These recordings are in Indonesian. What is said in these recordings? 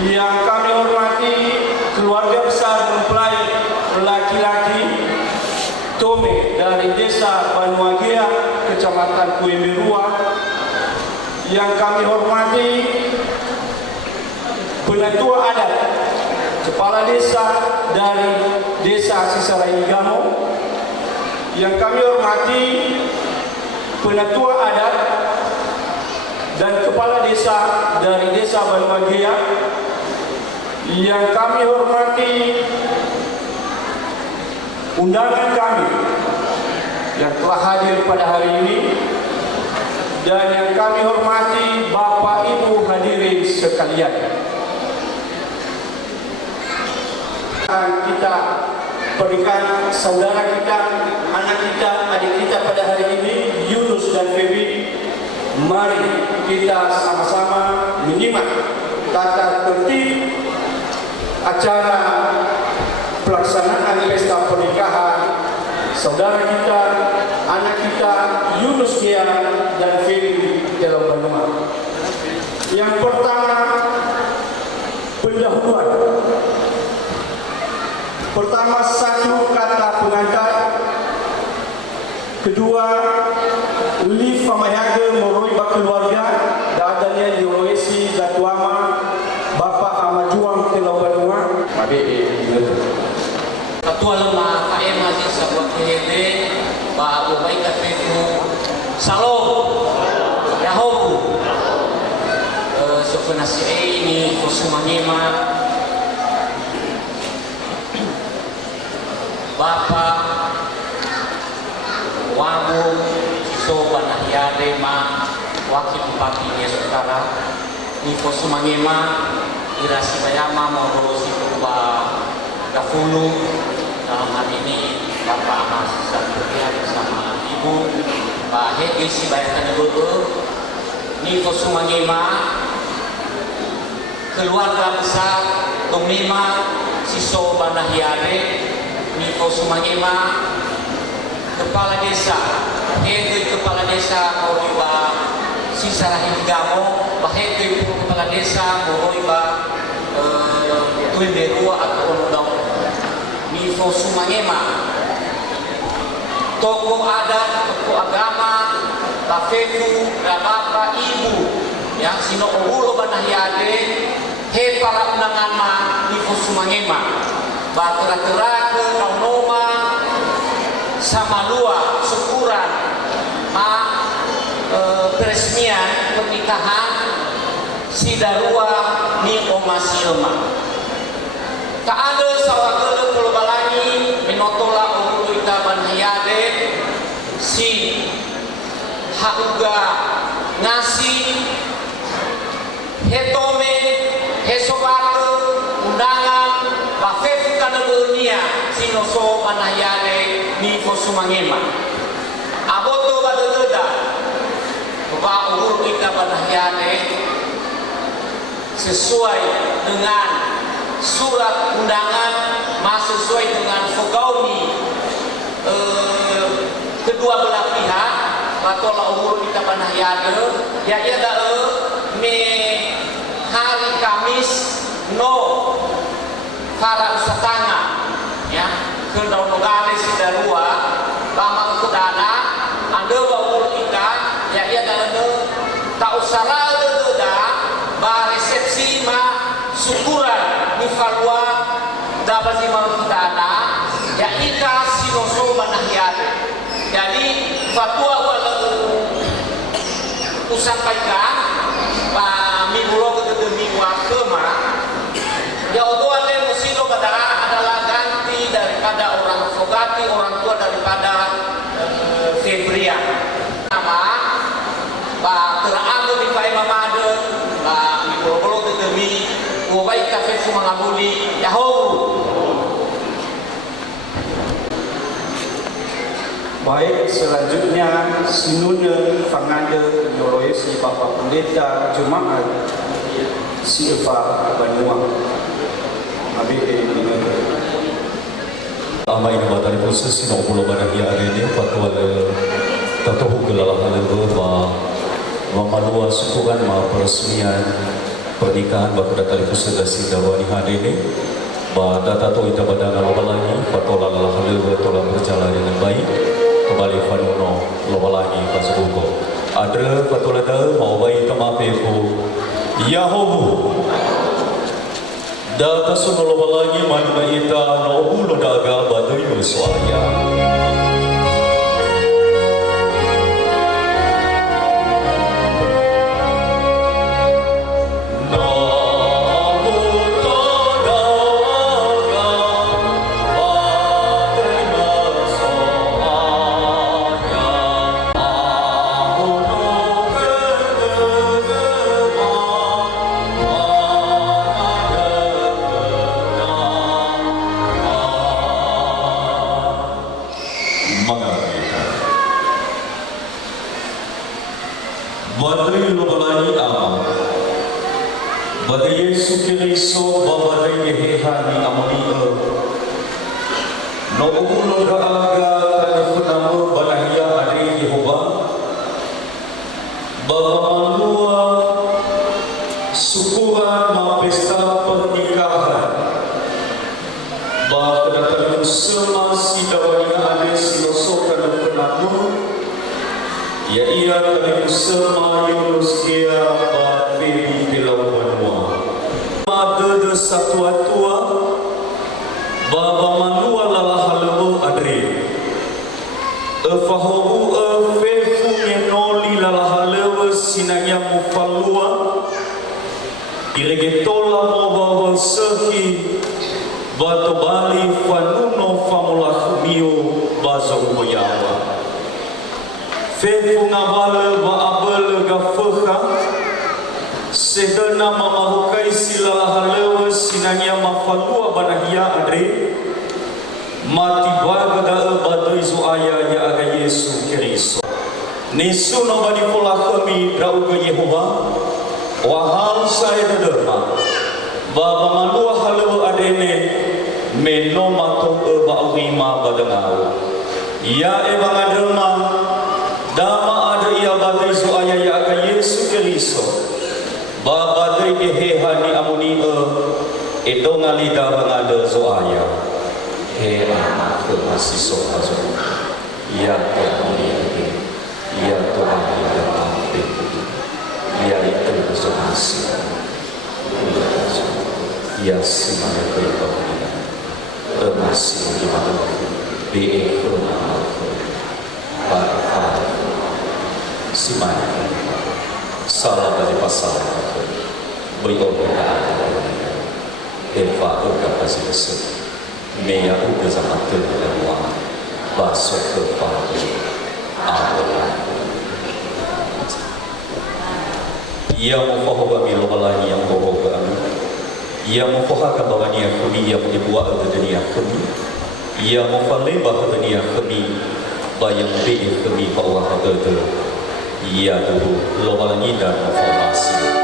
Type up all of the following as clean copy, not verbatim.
Yang kami hormati keluarga besar mempelai laki-laki Tome dari Desa Banuagea, Kecamatan Kuemberua. Yang kami hormati penatua adat Kepala Desa dari Desa Sisaraigamo. Yang kami hormati penatua adat dan Kepala Desa dari Desa Banuagea. Yang kami hormati undangan kami yang telah hadir pada hari ini, dan yang kami hormati Bapak Ibu hadirin sekalian. Kita pernikahan saudara kita, anak kita, adik kita pada hari ini, Yunus dan Febi. Mari kita sama-sama menyimak tata tertib acara pelaksanaan pesta pernikahan saudara kita, anak kita, Yunus Gia dan Febi dalam Bandung. Yang pertama, pendahuluan. Pertama, satu kata pengantar. Kedua, Lif Pamayaga Moroi Keluarga dadanya Yoroesi Zatuama Bapak Amajuang Telau Bandung. Ketua lemah KM Haji Sabuat Kehede Pak Ubai Kafeku Salam Yahoo Sofinasi ini Kusumanyema Bapak Wabu Soban Ahyade Ma Wakil Bupati Saudara Niko Sumanyema Irasi Bayama Morosi Purba Gafulu. Dalam hari ini Bapak Mas Satria bersama Ibu Pak Hegi Sibayatan Ibu Niko Sumanyema, keluarga besar Tomima Siso Banahiade, Niko Sumanyema, Kepala Desa Hegi Kepala Desa Moroiba Sisaraigamo, Pak Hegi Kepala Desa Moroiba Kuemberua atau Onodong Niko Sumanyema, tokoh adat, tokoh agama, Bafeku, Bapak Ibu, yang sino ulo banahiade, he para undangan ma Niko Sumanyema, batera-tera ke kaunoma, sama dua syukuran ma peresmian pernikahan Sidarua ni Oma Silma. Tak ada sawagele pulau balangi menotola ulu ita banhayade si hauga ngasi hetome hesobate undangan bafefu kana dunia sinoso banhayade ni Sumanyema aboto badegeda ba ulu ita banhayade sesuai dengan surat undangan, sesuai dengan fogauni kedua belah pihak batola umur kita panahiyade ya ada me hari Kamis no para usatanga ya ke daun nogale Sidarua bamang kudana anda umur kita ya ada tak usah ada ba resepsi ma syukuran Falwa dapat dimana ya ika sinoso banahiade. Jadi fatwa walau usampaikan Pak Mibulo ke demi wakema ya Allah ale musino badara adalah ganti daripada orang fogati, orang tua daripada Febrian. Nama Pak terakhir di Pak Mamade Pak Mibulo ke demi Wabai Kafeku Mangabuli Yahoo. Baik, selanjutnya Sinune Pangade Yoroesi Bapak Pendeta Jemaat Silva Banuang. Ama ini materi proses sino pulau Banahia ini fatwa tatohu kelalahan leba ma mamalua sukuran ma peresmian pernikahan baku datang itu sedasi dawani hadini data to ita badana lobalangi patola lahalu tola berjalan dengan baik kembali fanuno lobalangi pasuko adre patola da mau bayi tamapefu yahobu data suno lobalangi mana ita no ulo daga badai bersuaya Badai lobalani ama badai Yesu Kiriso babadai yehani amani no ulo daaga tanafunamo balahia adi Yehova babamalua syukuran ma pesta pernikahan kedatangan semasi dawani ade siloso tanafunamo ya ia kami semua Yunus kia batin di lawan ada satu atua baba manua lalah halu adri fahu fefu menoli lalah halu sinanya mufalua iregetola moba sehi batu bali fanuno famula mio bazo umayawa fefu ngabale baabel gafukha sedana mamahukai sila halewa sinanya mafalua banahia adre mati baga da badai zuaya ya aga Yesu Kiriso nisu no bani pola kami rauga Yehova wahal saya derma baba manua halewa adene meno mato ba urima badangau ya ebang adelma dama ada ia badai zuaya ya aga Yesu Kiriso babadai kehehani amuni edong alida bangada zuaya he anak masih soazo ya amuni ya to alida ampe ya itu soasi ya simana kebabina masih di mana di ekor simana salah dari pasal beliau berkata Eva udah kasih besar Mea udah sama dengan uang basok ke pagi Allah ia mau kami lobalani yang bawa kami ia mau kami yang kami ia menyebut ke dunia kami ia mau falebah ke dunia kami bayang be kami bawa ke ia dulu lobalani dan informasi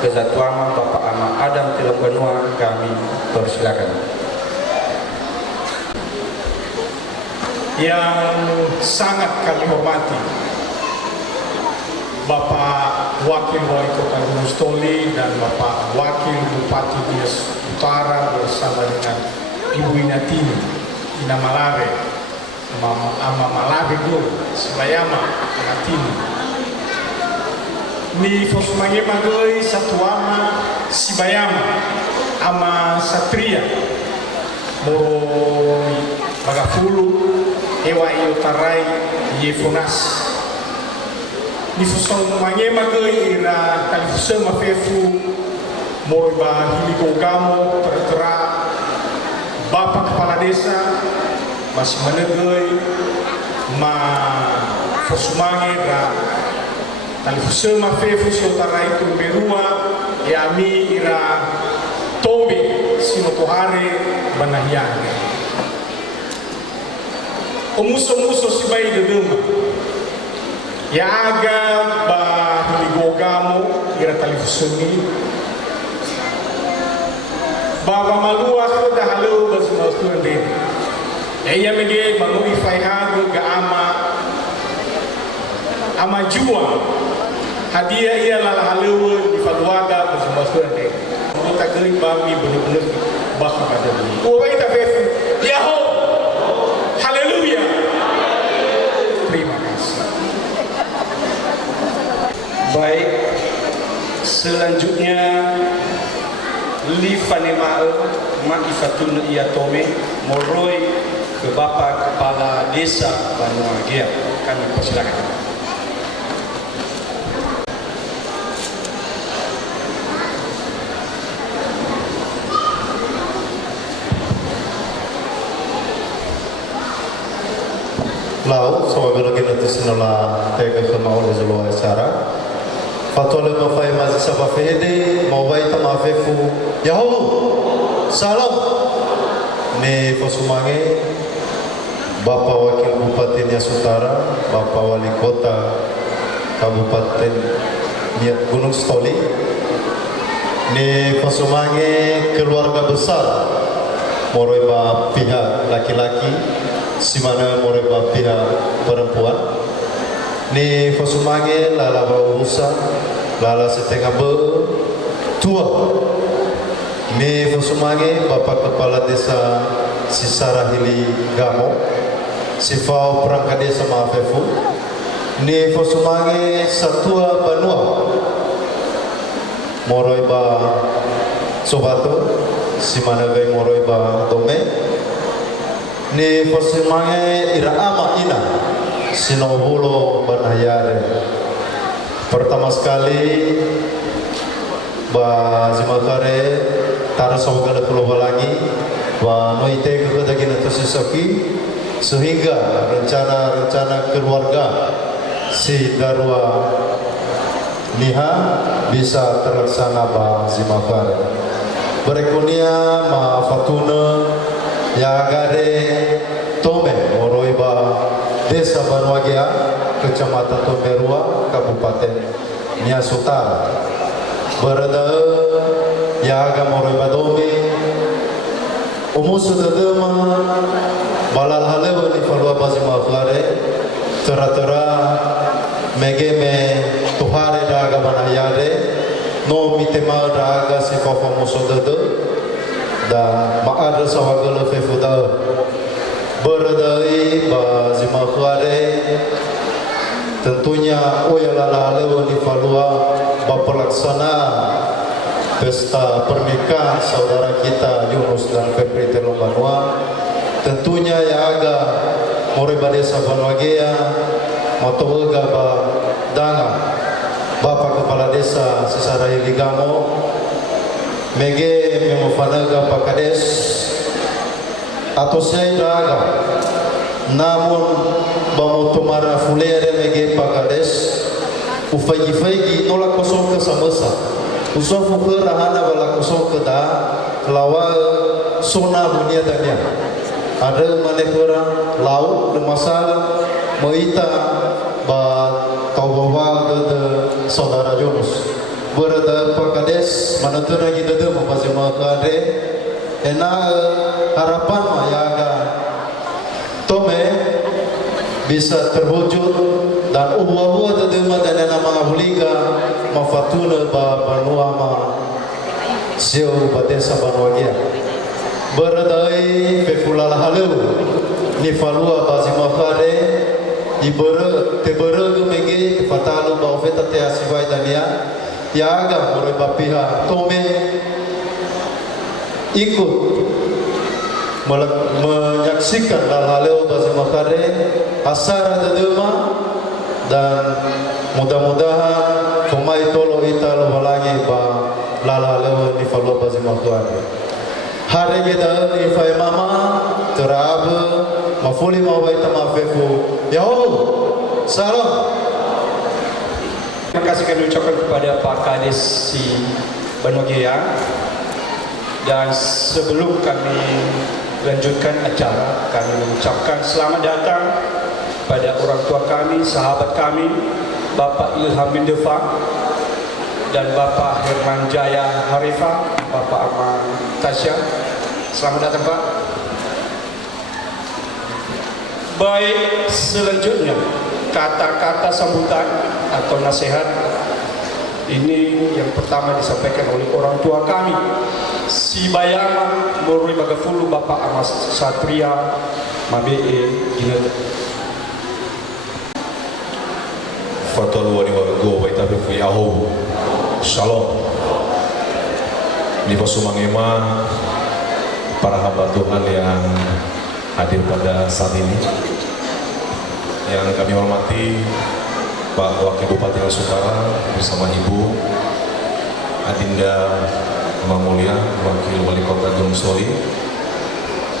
Kezatuama Bapak Anak Adam Tilang Benua kami persilakan. Yang sangat kami hormati Bapak Wakil Wali Kota Gunung Stoli dan Bapak Wakil Bupati Nias Utara bersama dengan Ibu Inatini Ina Malave Ama Malave Guru Sebayama Inatini ni fosmange magoi satuama Sibayama ama Satria moro Magafulu ewa iotarai yefonas ni fusong mangema ke ira kalifusema fefu moi ba hiligo gamo tertera Bapak Kepala Desa masih menegoi ma fosumange da kalifusema fefu sotara itu berua ya mi ira tobi sinotohare banahian omuso-muso si bayi dedema ya aga ba hiligogamo ira kalifusemi baba malua ko da halu bas masundi ya mege manui faihago ga ama jua hadiah ia lala halu di faluada bas masundi kita kering bami bener-bener bah pada ni oh kita fefu yaho haleluya terima kasih. Baik, selanjutnya Lifanema Ma'ifatun Iyatome Moroi ke Bapak Kepala Desa Banuagea. Kami persilakan. Lau, sama lagi nanti sinola tega sama oleh zolo acara. Fatole mafai mazi sabafede, mawai tamafefu. Yahu, salam. Ne Fosumange, Bapak Wakil Bupati Nias Utara, Bapak Wali Kota Kabupaten Gunung Stoli. Ne Fosumange keluarga besar, moreba pihak laki-laki. Si mana moreba pihak perempuan ni Fosumange lala berusaha lala setengah tua ni Fosumange Bapak Kepala Desa Sisara Hili Gamo Sifau Perangkat Desa Maafefu ni Fosumange Satua Banua moroiba Sobato si mana gai moroiba Dome ni Fosumange ira ama ina sinobulo banayare. Pertama sekali ba zimakare tara sawagala pulau balangi ba noite kedagina tosisaki sehingga rencana-rencana keluarga si Darwa Niha bisa terlaksana ba zimakare. Berekonia ma Fatuna ya gare Tome Oroiba Desa Banuagea Kecamatan Tomerua Kabupaten Nias Utara berada ya aga Oroiba Dome umusu dedema balal halewa di falua bazima flare tera-tera megeme tuhare daga banayare no mitema daga si fafa musu dede dan ma'adra sawagala fefuda berdai bazima khare tentunya oyalala lewa di falua bapelaksana pesta pernikahan saudara kita Yunus dan Febri Telombanua tentunya ya aga moreba Desa Banuagea motoga ba danga Bapak Kepala Desa Sisara Hiligamo mege memofanaga pakades atau saya daga namun bamotomara fulere mege pakades ufai-faigi nolak kosong ke samasa usofu ke rahana bala kosong ke da lawa sona dunia tanya ada manekura lau de masalah meita ba kawawa de saudara Yunus berada pakades manatuna kita tu mempasima kade ena harapan mayaga tome bisa terwujud dan uwa tadema dan nama huliga mafatuna ba Banua ma sio Desa Banuagea beradai pefulala halu ni falua bazima kade ibere tebere gemege fatalu ba ofeta te asivai dania ya aga mulai bapiha tome ikut menyaksikan hal-hal bazima kade asara dedema dan mudah-mudahan kumai tolo ita lo halangi ba lala lewa ni falua bazi mahtuade. Hari kita ni fai mama terabe mafuli mawai tamafefu. Yahoo, salam. Terima kasih kami ucapkan kepada Pak Kades si Banogia. Dan sebelum kami lanjutkan acara, kami mengucapkan selamat datang pada orang tua kami, sahabat kami, Bapak Ilham bin Defa dan Bapak Herman Jaya Harifah, Bapak Aman Tasya. Selamat datang Pak. Baik, selanjutnya kata-kata sambutan atau nasihat ini yang pertama disampaikan oleh orang tua kami, si Bayama Morui Bagafulu Bapak Amas Satria Mabee Gina. Fatul wani wargo waita befu yahu. Shalom. Di Pasumangema, para hamba Tuhan yang hadir pada saat ini, yang kami hormati Pak Wakil Bupati Sutara bersama Ibu Adinda Mamulia, Wakil Wali Kota Gunung Soli,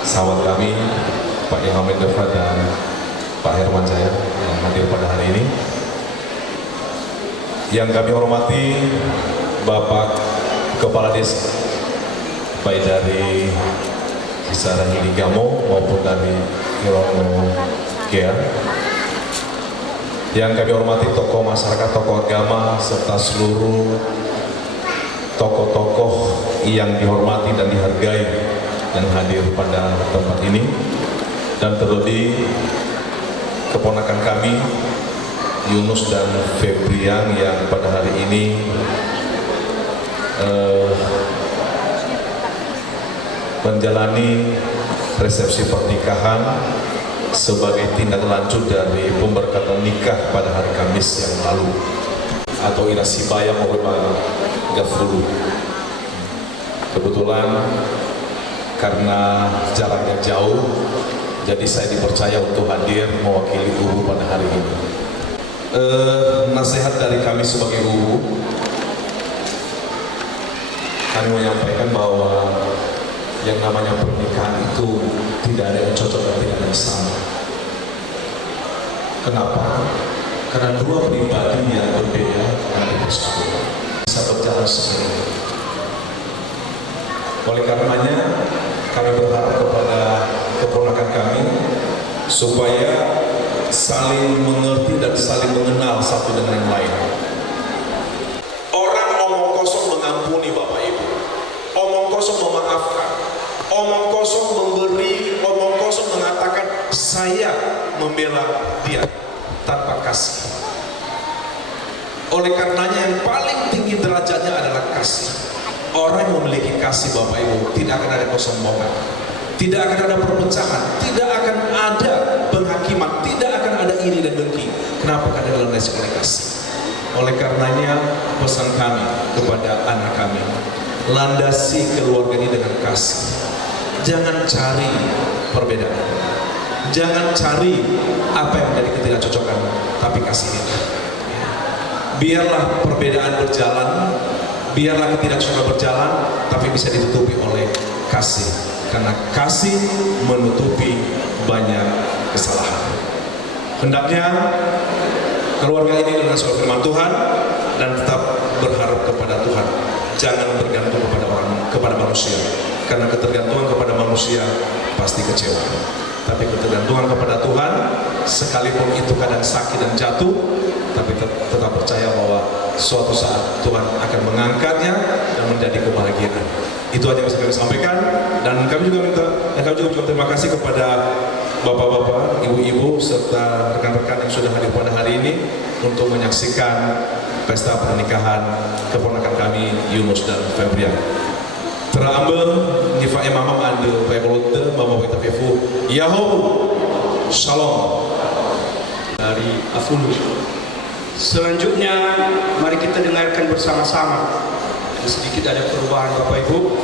sahabat kami Pak Ilham bin Defa dan Pak Herman Jaya yang hadir pada hari ini. Yang kami hormati Bapak Kepala Desa, baik dari Kisara Hiligamo maupun dari Kirono Gea. Yang kami hormati tokoh masyarakat, tokoh agama, serta seluruh tokoh-tokoh yang dihormati dan dihargai yang hadir pada tempat ini. Dan terlebih keponakan kami Yunus dan Febrian yang pada hari ini menjalani resepsi pernikahan sebagai tindak lanjut dari pemberkatan nikah pada hari Kamis yang lalu, atau Irasibaya Moreba Gafulu. Kebetulan karena jaraknya jauh, jadi saya dipercaya untuk hadir mewakili Uru pada hari ini. Nasihat dari kami sebagai Uru, kami menyampaikan bahwa yang namanya pernikahan itu tidak ada yang cocok dan tidak ada yang sama. Kenapa? Karena dua pribadi yang berbeda yang bersatu bisa berjalan seiring. Oleh karenanya, kami berharap kepada keponakan kami supaya saling mengerti dan saling mengenal satu dengan yang lain. Orang omong kosong mengampuni Bapak Ibu, omong kosong memaafkan, omong kosong memberi, omong kosong mengatakan saya membela dia tanpa kasih. Oleh karenanya yang paling tinggi derajatnya adalah kasih. Orang yang memiliki kasih Bapak Ibu tidak akan ada kesombongan, tidak akan ada perpecahan, tidak akan ada penghakiman, tidak akan ada iri dan dengki. Kenapa? Karena dilandasi oleh kasih. Oleh karenanya pesan kami kepada anak kami, landasi keluarga ini dengan kasih. Jangan cari perbedaan, jangan cari apa yang menjadi ketidakcocokan, tapi kasih itu. Biarlah perbedaan berjalan, biarlah ketidakcocokan berjalan, tapi bisa ditutupi oleh kasih. Karena kasih menutupi banyak kesalahan. Hendaknya keluarga ini dengan sebuah firman Tuhan dan tetap berharap kepada Tuhan. Jangan bergantung kepada manusia. Karena ketergantungan kepada manusia pasti kecewa. Tapi ketergantungan kepada Tuhan, sekalipun itu kadang sakit dan jatuh, tapi tetap percaya bahwa suatu saat Tuhan akan mengangkatnya dan menjadi kebahagiaan. Itu aja yang bisa kami sampaikan, dan kami juga terima kasih kepada bapak-bapak, ibu-ibu, serta rekan-rekan yang sudah hadir pada hari ini untuk menyaksikan pesta pernikahan keponakan kami Yunus dan Febrian. Teraambel nifa emama ande payolote mama wita fefu Yahoo. Shalom Dari Afulu. Selanjutnya mari kita dengarkan bersama-sama. Sedikit ada perubahan Bapak Ibu.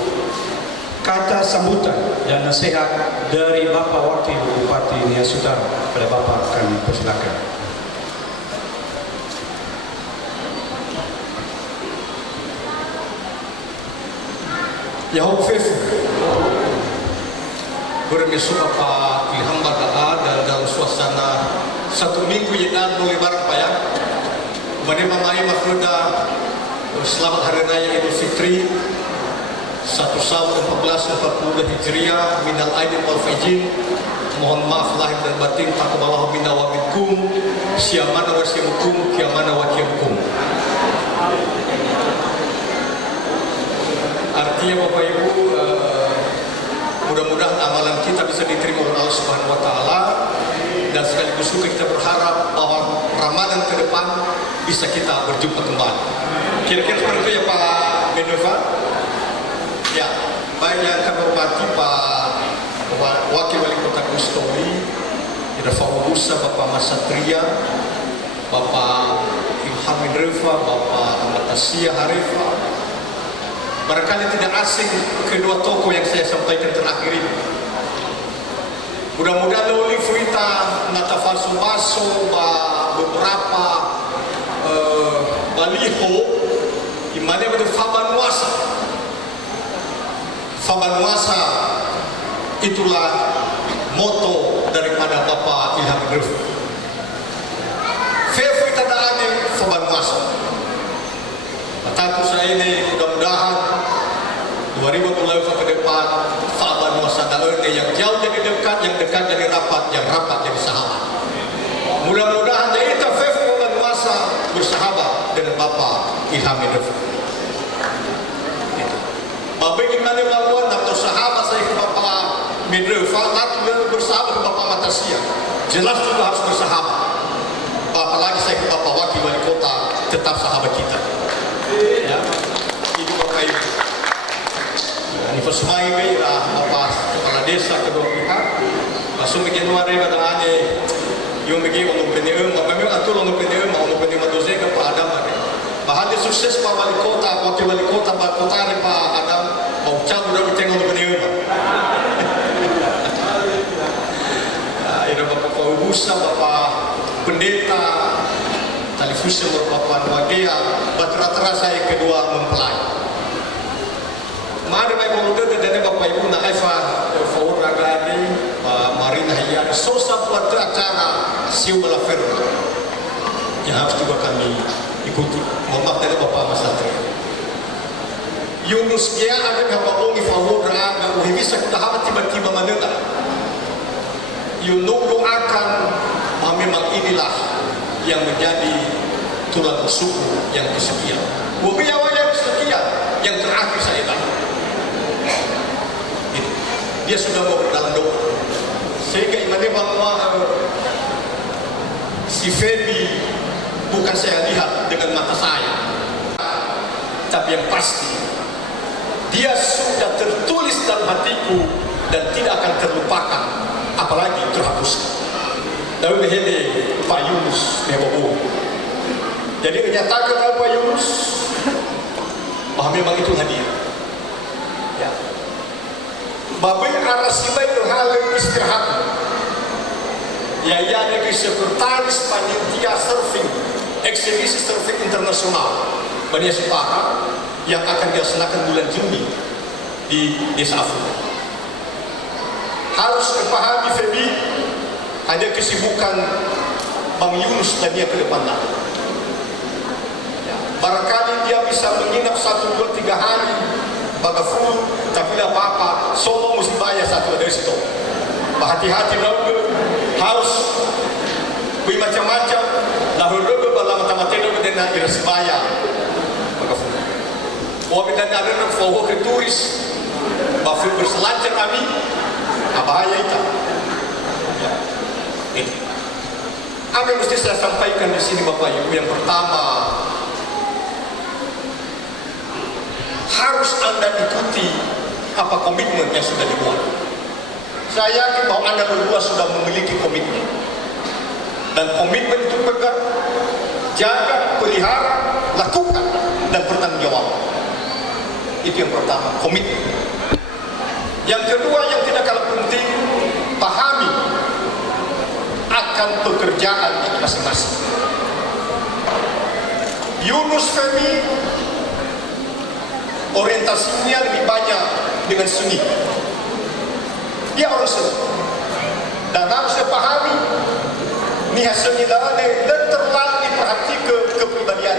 Kata sambutan dan nasihat dari Bapak Wakil Bupati Nia Sutara. Pada Bapak kami persilakan. Yahoo Fefu bermesuk apa ilham badaa dalam suasana satu minggu yang mulai barang payah. Kemudian mamai makluda selamat hari raya Idul Fitri 1 Syawal 1440 Hijriah minal aidin wal faizin. Mohon maaf lahir dan batin, taqabbalallahu minna wa minkum, syamana wa syamukum, kiamana wa kiamkum. Artinya Bapak Ibu, mudah-mudahan amalan kita bisa diterima oleh Allah Subhanahu wa taala, dan sekaligus juga kita berharap bahwa Ramadan ke depan bisa kita berjumpa kembali. Kira-kira seperti itu ya Pak Menova. Ya, baik yang kami hormati Pak Wakil Wali Kota Gunung Stoli, Rafa Musa, Bapak Mas Satria, Bapak Ilham Indrefa, Bapak Amatasya Harifa. Barangkali tidak asing kedua tokoh yang saya sampaikan terakhir ini. Mudah-mudahan Loli Frita, Natafal Subaso, beberapa baliho, dimana ada Fabanuasa, itulah moto daripada Bapak Ilham Indrefa. Fefu itadaane Fabanuasa. Tentu saya ini mudah-mudahan 2020 ke depan Fabanuasa daerah yang jauh jadi dekat, yang dekat jadi rapat, yang rapat jadi sahabat. Mudah-mudahan jadi Fefu Fabanuasa bersahabat dengan Bapak Ilham Indrefa. Bagaimana melakukan atau sahabat saya ke Bapak Indrefa, lalu bersahabat ke Bapak Amatasya, jelas juga harus bersahabat. Apalagi saya ke Bapak Wakil Wali Kota, tetap sahabat kita. Ya, ibu Bapak Ibu. Ini persemai Bapak Kepala Desa kedua pihak. Masuk ke Januari katanya, yung bagi orang penyeum, memang atur orang penyeum, orang penyeum dosa ke Pak Adam. Bahagia sukses Pak Wali Kota, Wakil Wali Kota, Pak Kota Pak Adam. Mau cabut dari tengok orang penyeum. Ada Bapak Paubusa, Bapak Pendeta, Talifusa, Bapak Wagia, rata-rata saya kedua mempelai. Mari Bapak Ibu dan Bapak Ibu na Eva Faur Ragani, Marina Hiyan, sosa buat acara Siu Balaferna yang harus juga kami ikuti. Mohon dari Bapak Mas Satria. Yunus Gia ada Bapak Ongi Faur Ragani, bisa kita hamat tiba-tiba mendengar. Yunus akan memang inilah yang menjadi tulang rusukku yang kesekian. Wabiyawa yang kesekian, yang terakhir saya tahu. Dia sudah mau berdalam doa. Sehingga imannya bahwa si Febi bukan saya lihat dengan mata saya, tapi yang pasti dia sudah tertulis dalam hatiku dan tidak akan terlupakan, apalagi terhapuskan. Lalu ini Pak Yunus Nebobo. Jadi menyatakan Pak Yunus bahwa memang itu hadiah. Ya. Bapak Arasibai hal istirahat. Ya negeri sekretaris panitia surfing, eksibisi surfing internasional Bania Separa yang akan dilaksanakan bulan Juni di Desa Afrika. Harus dipahami Febi, ada kesibukan Bang Yunus dan dia ke depan lah. Ya, barangkali dia bisa menginap 1, 2, 3 hari baga full, tapi tidak apa-apa, semua mesti bayar satu dari situ. Hati-hati harus macam-macam, lalu dalam matematika dengan iras bayar baga full. Wabit dan ada foto ke turis, bahwa berselancar kami, bahaya itu. Ya. Apa yang mesti saya sampaikan di sini Bapak Ibu? Yang pertama, harus Anda ikuti apa komitmen yang sudah dibuat. Saya yakin bahwa Anda berdua sudah memiliki komitmen. Dan komitmen itu pegang, jaga, pelihara, lakukan, dan bertanggung jawab. Itu yang pertama, komitmen. Yang kedua yang tidak kalah penting, pahami akan pekerjaan masing-masing. Yunus Febi orientasinya lebih banyak dengan seni. Dia orang seni. Dan harus dipahami ni seni dan terlalu diperhatikan kepribadian.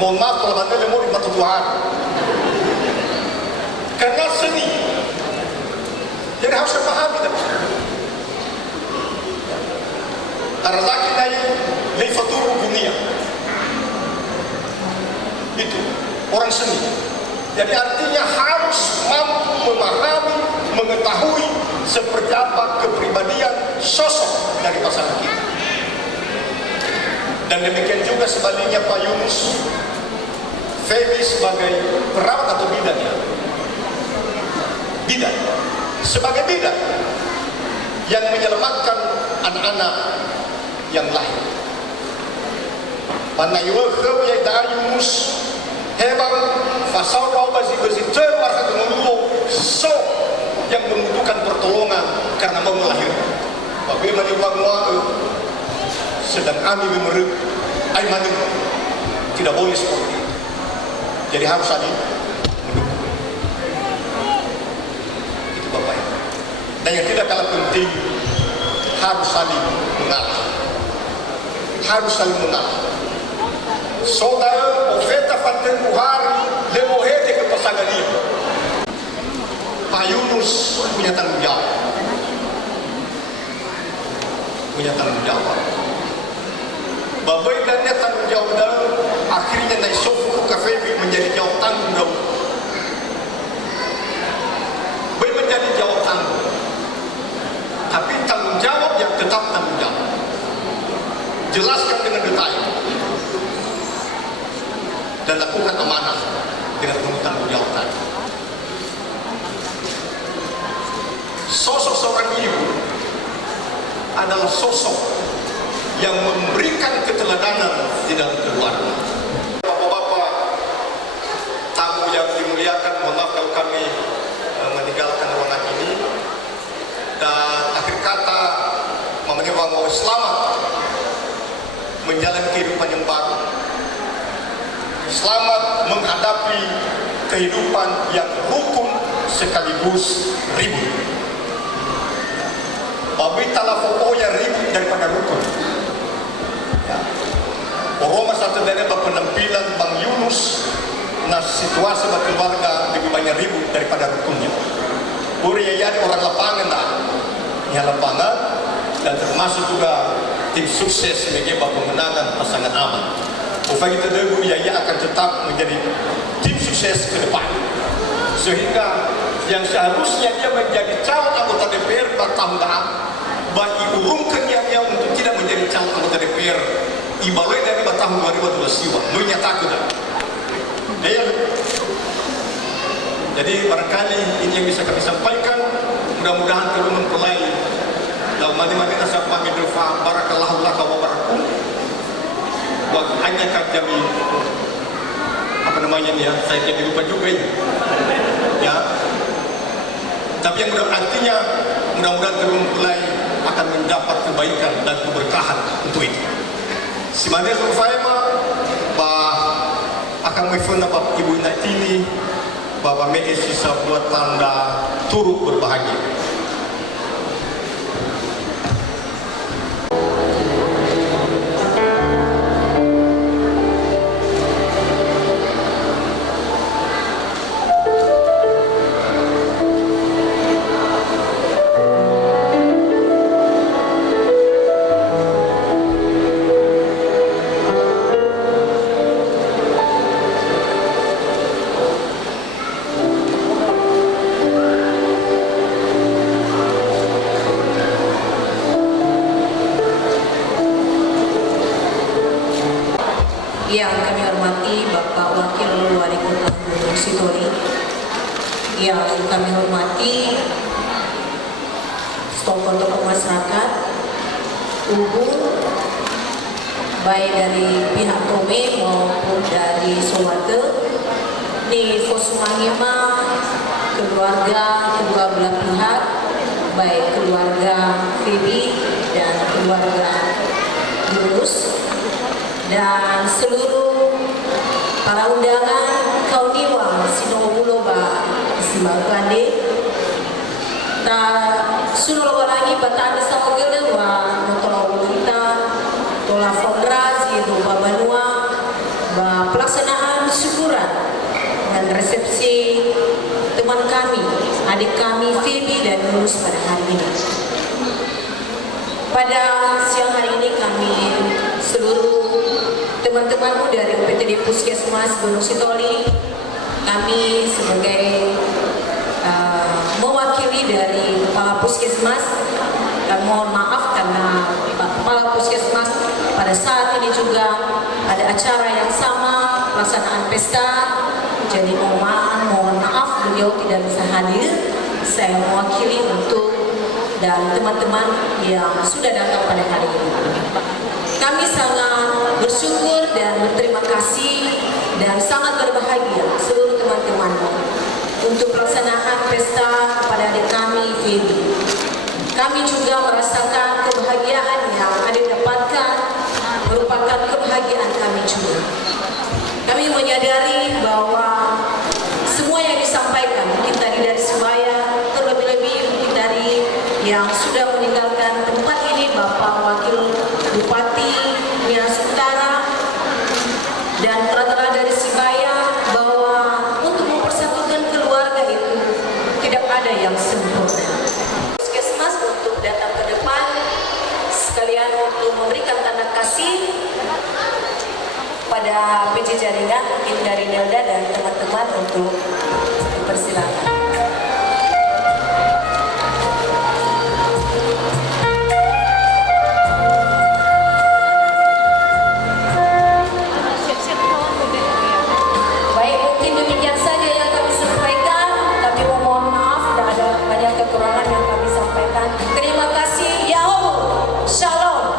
Mohon maaf kalau anda lemur di mata Tuhan. Karena seni. Jadi harus dipahami. Arzaki naik leifaturu dunia. Itu orang seni. Jadi artinya harus mampu memahami, mengetahui seperti apa kepribadian sosok dari pasangan kita. Dan demikian juga sebaliknya Pak Yunus, Feby sebagai perawat atau bidan ya. Bidan. Sebagai bidan yang menyelamatkan anak-anak yang lahir. Panayuwa khawya da Yunus hebang fasau kau basi terwarsa dengan so yang membutuhkan pertolongan karena mau melahirkan. Bagaimana dibangun sedang kami memeruk air mani tidak boleh seperti itu. Jadi harus saling mendukung. Itu Bapak Ibu. Dan yang tidak kalah penting harus saling mengalah. Harus saling mengalah. Saudara Ofeta Faten Buhari lemohete ke pasangan ini. Pak Yunus punya tanggung jawab. Punya tanggung jawab. Babai dan tanggung jawab dan akhirnya naik sofu kafe menjadi jawab tanggung jawab. Baik menjadi jawab tanggung. Tapi tanggung jawab yang tetap tanggung jawab. Jelaskan dengan detail. Dan lakukan amanah dengan penuh tanggung jawab tadi. Sosok seorang ibu adalah sosok yang memberikan keteladanan di dalam keluarga. Bapak-bapak, tamu yang dimuliakan, mohon maaf kalau kami meninggalkan ruangan ini. Dan akhir kata, memenuhi selamat menjalani kehidupan yang baru. Selamat menghadapi kehidupan yang rukun sekaligus ribut. Babi talafo yang ribut daripada rukun. Ya. Roma satu dari penampilan Bang Yunus, nah situasi keluarga lebih banyak ribut daripada rukunnya. Uri jadi orang lapangan dah, yang lapangan dan termasuk juga tim sukses menjadi pemenangan pasangan aman. Upaya kita dulu ia akan tetap menjadi tim sukses ke depan. Sehingga yang seharusnya dia menjadi calon anggota DPR bertambah bagi urungkan dia untuk tidak menjadi calon anggota DPR ibaloi dari tahun 2012 menyatakan. Jadi barangkali ini yang bisa kami sampaikan. Mudah-mudahan kalau mempelai dalam mati-mati nasa panggil doa barakallahu laka wa barakum. Hanya kami apa namanya ya, saya jadi lupa juga ini ya, tapi yang artinya mudah-mudahan kedua mempelai akan mendapat kebaikan dan keberkahan untuk itu. Si mana Zulfaima akan menelpon Bapak Ibu Natini Bapak medis sisa buat tanda turut berbahagia. Yang kami hormati Bapak Wakil Wali Kota Gunung Sitori, yang kami hormati tokoh-tokoh masyarakat, umum, baik dari pihak Tome maupun dari Sowate, di Fosmangima, keluarga kedua belah pihak, baik keluarga Feby dan keluarga Yunus, dan seluruh para undangan kauniwa Sinobuloba Simakande. Ta suno lagi batani sama gede wa notolo kita tola fundraising itu babanua ba pelaksanaan syukuran dan resepsi teman kami, adik kami Phoebe dan Yunus pada hari ini. Pada siang hari ini kami seluruh teman-temanku dari UPTD Puskesmas Gunung Sitoli, kami sebagai mewakili dari Kepala Puskesmas, dan mohon maaf karena Pak Kepala Puskesmas pada saat ini juga ada acara yang sama, pelaksanaan pesta, jadi mohon maaf beliau tidak bisa hadir. Saya mewakili untuk dan teman-teman yang sudah datang pada hari ini. Kami sangat bersyukur dan berterima kasih dan sangat berbahagia seluruh teman-teman untuk pelaksanaan pesta kepada adik kami Feby. Kami juga merasakan kebahagiaan yang adik dapatkan merupakan kebahagiaan kami juga. Kami menyadari bahwa semua yang disampaikan mungkin tadi dari sebaya, terlebih-lebih mungkin dari yang sudah meninggalkan tempat ini, Bapak Wakil Bupati Nias Utara dan telah dari Sibaya, bahwa untuk mempersatukan keluarga itu tidak ada yang sempurna. Puskesmas untuk datang ke depan sekalian untuk memberikan tanda kasih pada PJ Jaringan, mungkin dari Nelda dan teman-teman untuk dipersilakan. Baik, mungkin demikian saja yang kami sampaikan. Kami mohon maaf dan ada banyak kekurangan yang kami sampaikan. Terima kasih. Yahoo, Shalom.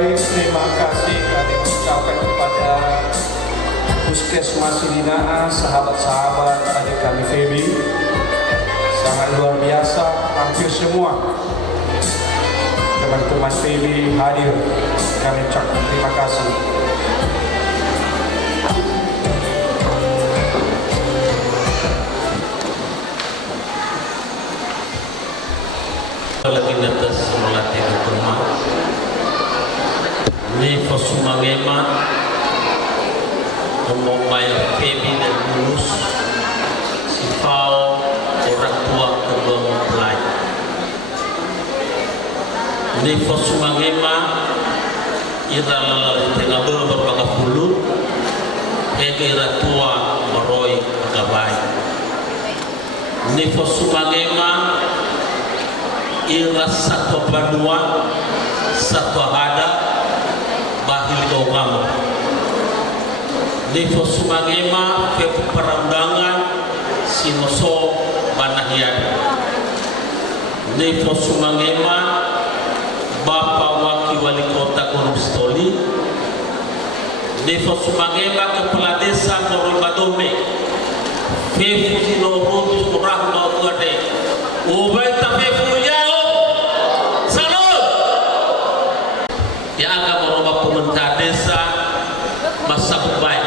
Baik, terima kasih kami ucapkan kepada Puskesmas Silinaa, sahabat-sahabat adik kami Feby. Sangat luar biasa, hampir semua teman-teman Feby hadir. Kami ucapkan terima kasih. Lagi natas melatih rumah. Ni Fosumangema, Omomaya Feby dan Yunus, Sifau, orang tua kedua mempelai. Ni Fosumangema, ira lalari tengah berbagai puluh, ira tua meroi agabai. Ni Fosumangema, ira satu bandua, satu ada, bahil gaugamo. Ni Fosumangema, fefu perundangan, sinoso banahian. Ni Fosumangema, Bapak Wakil Wali Kota Gunung Sitoli. Ni Fosumangema, Kepala Desa Moroi Badome. Fefu sino rutu kurang no uade. Ubay ta fefu yao. Salut. Ya agak merubah pemerintah desa masa baik.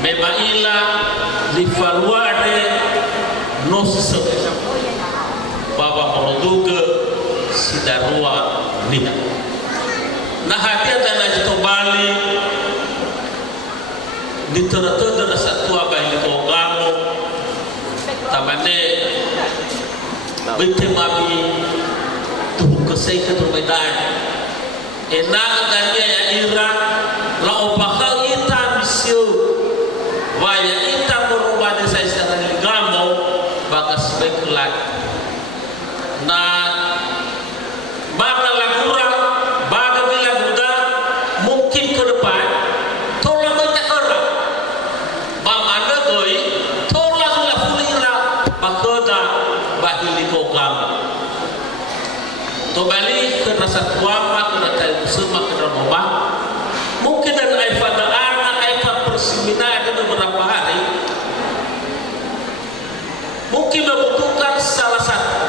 Memaila di Faluade Nosse Baba Moroduga Sidarua Nih. Nah hadiah dan aja Bali di teratur satu abang Kogamo tamane bitte mami tuh kesei keterbedaan enak gannya ya ira la opakal ita misio waya ita merubah desa istana Gamo bagas speklat na baga lagura baga bilaguda mungkin ke depan tolong kita era bamana goi tolong la fulira bakoda bahili Gamo to bali ke rasa tuama ke rakai semua ke rumah mungkin dan aifada anak aifad persimina ada beberapa hari mungkin membutuhkan salah satu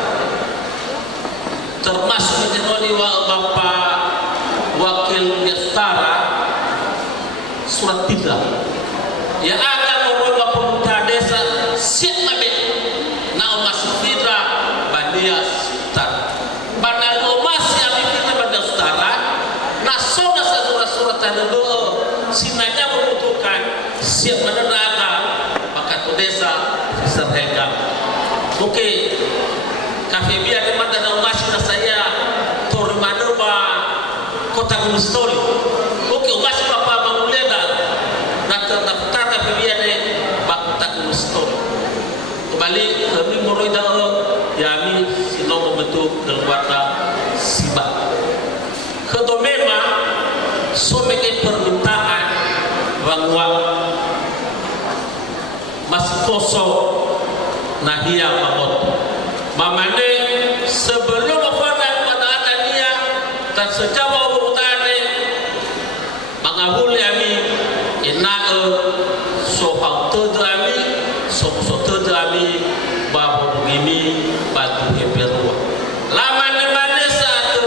termasuk menyenoni Bapak Wakil Gestara surat 3 yang akan merubah pemerintah desa siap nabi na masih fitra bandia setar pada masih abi fitra bandia setara na soda surat ada doa sinanya membutuhkan siap meneraka maka tu desa serhegam. Oke, kafe biar di mana masih saya Tormanova Kota Gunung Sitoli. Oke, masih Bapak Manguleda nak terdaftar kafe biar di Kota Gunung Sitoli. Kembali kami moroida yami sino membentuk keluarga Siba. Kedomema someke permintaan bahwa masih kosong nahia mamot mamane sebelum kepada pada dia dan sejauh urutane mangabuli ami ina sohang tedami sok tedami babu gimi batu heperua lama nemane satu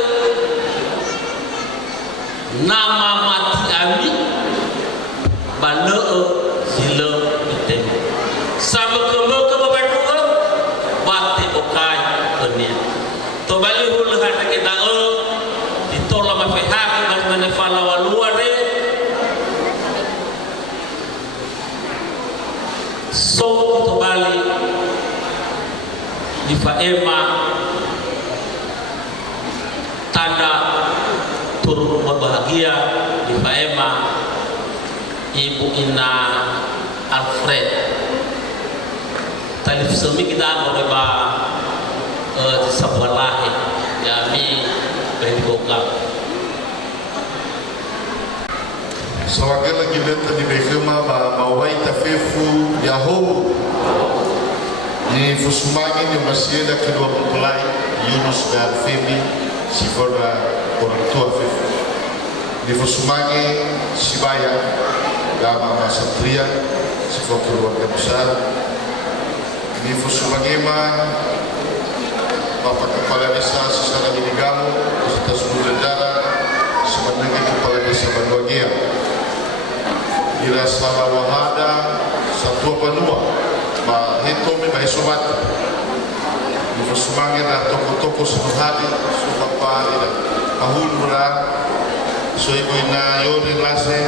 nama mati ami bale sila item sama kemo berdua bate okai dunia to bali hulu hata kita ditolong mafehak bagaimana fala waluare so to bali di faema tanda turun berbahagia di faema Ibu Ina Alfred talif semi kita boleh di sebelah ya mi berdoa Sawagala gileta di Begema mawai tafefu Yahoo ni Fosumangin yang masih ada kedua mempelai Yunus dan Feby si orang tua Feby Di Fusumangi, Sibaya, Gama Satria, sebuah keluarga besar. Di Fusumangima, Bapak Kepala Desa Sesana Binigamu, beserta seluruh jajaran sebagai Kepala Desa Banduagia. Di Rasala Wahada, Satu Banua, Mahitomi Mahesomati. Di Fusumangi dan toko-toko senuhadi, Supapali dan Mahulura, Soibu Ina Yorin Lase,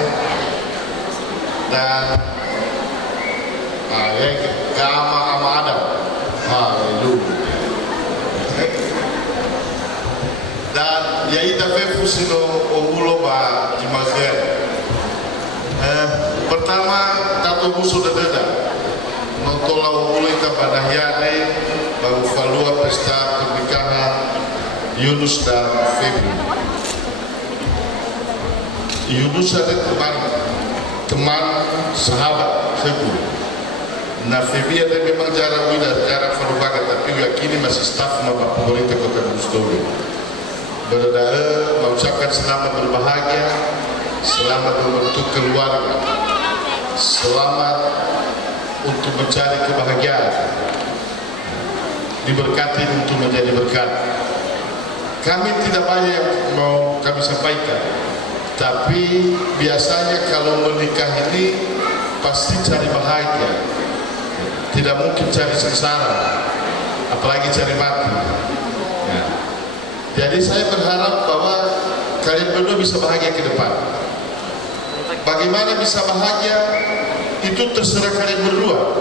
dan Gama Amada. Haleluya. Dan Yaita Fefu Sino Ohulo Ba Jimager. Pertama, Tato Musuh Dada Nontola Ohulo Ita Badahyane Baru Falua Pesta Pernikahan Yunus dan Febri. Yunus ada teman sahabat Febri. Nah, Febri ada memang jarak Farubaga, tapi yakini masih staf Bapak Pemerintah Kota Gunung Sitoli. Mengucapkan selamat berbahagia, selamat membentuk keluarga, selamat untuk mencari kebahagiaan, diberkati untuk menjadi berkat. Kami tidak banyak yang mau kami sampaikan, tapi biasanya kalau menikah ini pasti cari bahagia, tidak mungkin cari sengsara, apalagi cari mati. Ya. Jadi saya berharap bahwa kalian berdua bisa bahagia ke depan. Bagaimana bisa bahagia itu terserah kalian berdua.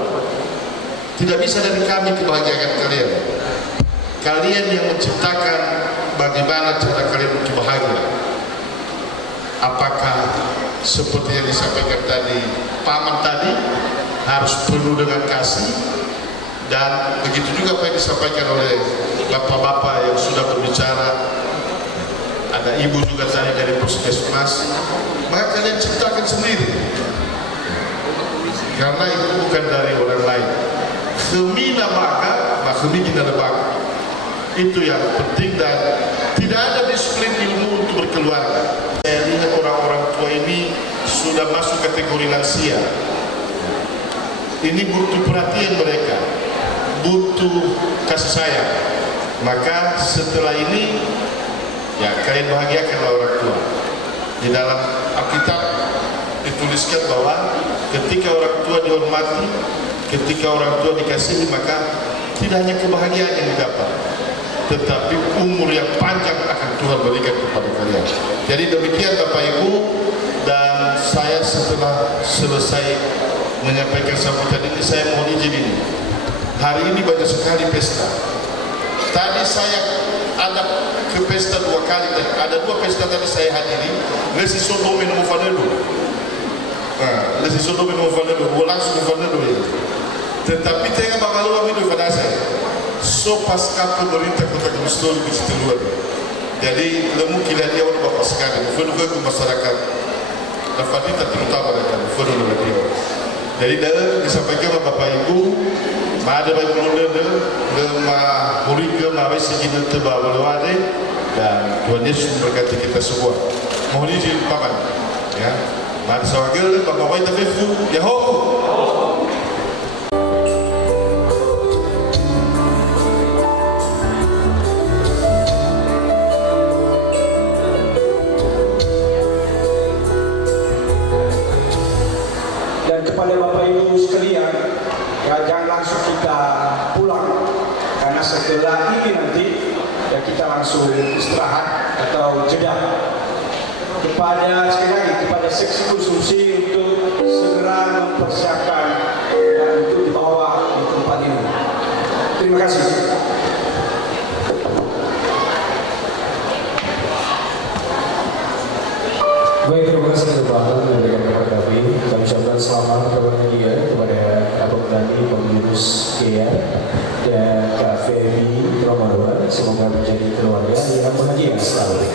Tidak bisa dari kami kebahagiaan kalian. Kalian yang menciptakan bagaimana cara kalian untuk bahagia. Apakah seperti yang disampaikan tadi paman tadi harus penuh dengan kasih, dan begitu juga apa yang disampaikan oleh bapak-bapak yang sudah berbicara, ada ibu juga tadi dari puskesmas, maka kalian ciptakan sendiri, karena itu bukan dari orang lain. Semina maka semina baka, itu yang penting, dan tidak ada disiplin ilmu untuk berkeluarga. Saya lihat orang-orang tua ini sudah masuk kategori lansia. Ini butuh perhatian mereka, butuh kasih sayang. Maka setelah ini, ya kalian bahagiakanlah orang tua. Di dalam Alkitab dituliskan bahwa ketika orang tua dihormati, ketika orang tua dikasihi, maka tidak hanya kebahagiaan yang didapat, tetapi umur yang panjang akan Tuhan berikan kepada kalian. Jadi demikian Bapak Ibu, dan saya setelah selesai menyampaikan sambutan ini, saya mohon izin ini. Hari ini banyak sekali pesta. Tadi saya ada ke pesta 2 kali, ada 2 pesta tadi saya hadiri. Lesi Sodome no Fanedo. Lesi Sodome no Fanedo, langsung Fanedo ya. Tetapi tengah bagalu kami do pada saya. So pasca pemerintah Kota Gunung Sitoli di situ luar. Jadi lemu kira dia orang bapak sekali. Fenu ke masyarakat. Lafadita terutama mereka. Fenu dia. Jadi dah disampaikan Bapak Ibu, ada baik mulai lemah huriga mabai segini tebal berwade, dan Tuhan Yesus memberkati kita semua. Mohon izin paman, ya. Mari sawagel Bapak Waita Fefu, Yahoo. Kepada Bapak Ibu sekalian, ya jangan langsung kita pulang, karena setelah ini nanti ya kita langsung istirahat atau jeda. Kepada sekali lagi kepada seksi konsumsi untuk segera mempersiapkan untuk dibawa di tempat ini. Terima kasih. Baik, terima kasih Bapak yang memberikan kepada kami. Kami ucapkan selamat berbahagia kepada Bapak Bupati, Pengurus GR, dan Kak Feby Romadua. Semoga menjadi keluarga yang bahagia selalu.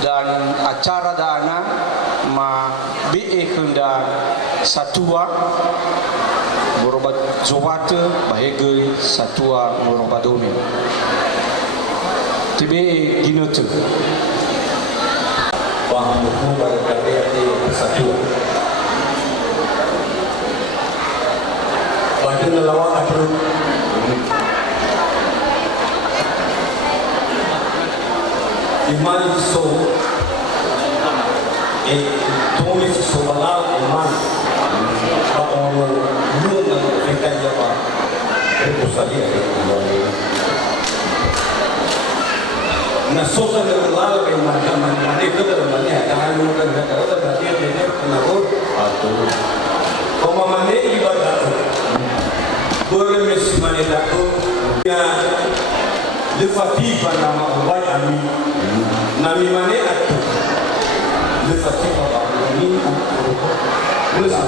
dan acara dana ma be kenda satua berobat jowate bahege satua berobat domi tibe ginotu Wang buku pada KPRT Satua. Bantu nelawan aku. Iman so, tulis so balau iman. Kalau lu nak fikir apa, itu saja. Nasosa ng lalo kay man ito dalam niya kahit mo kan kata berarti dia kenapa atau pemamane ibadah bermes manila ko ya lefatifa nama ubay ami nami mane atau lefatifa ami terus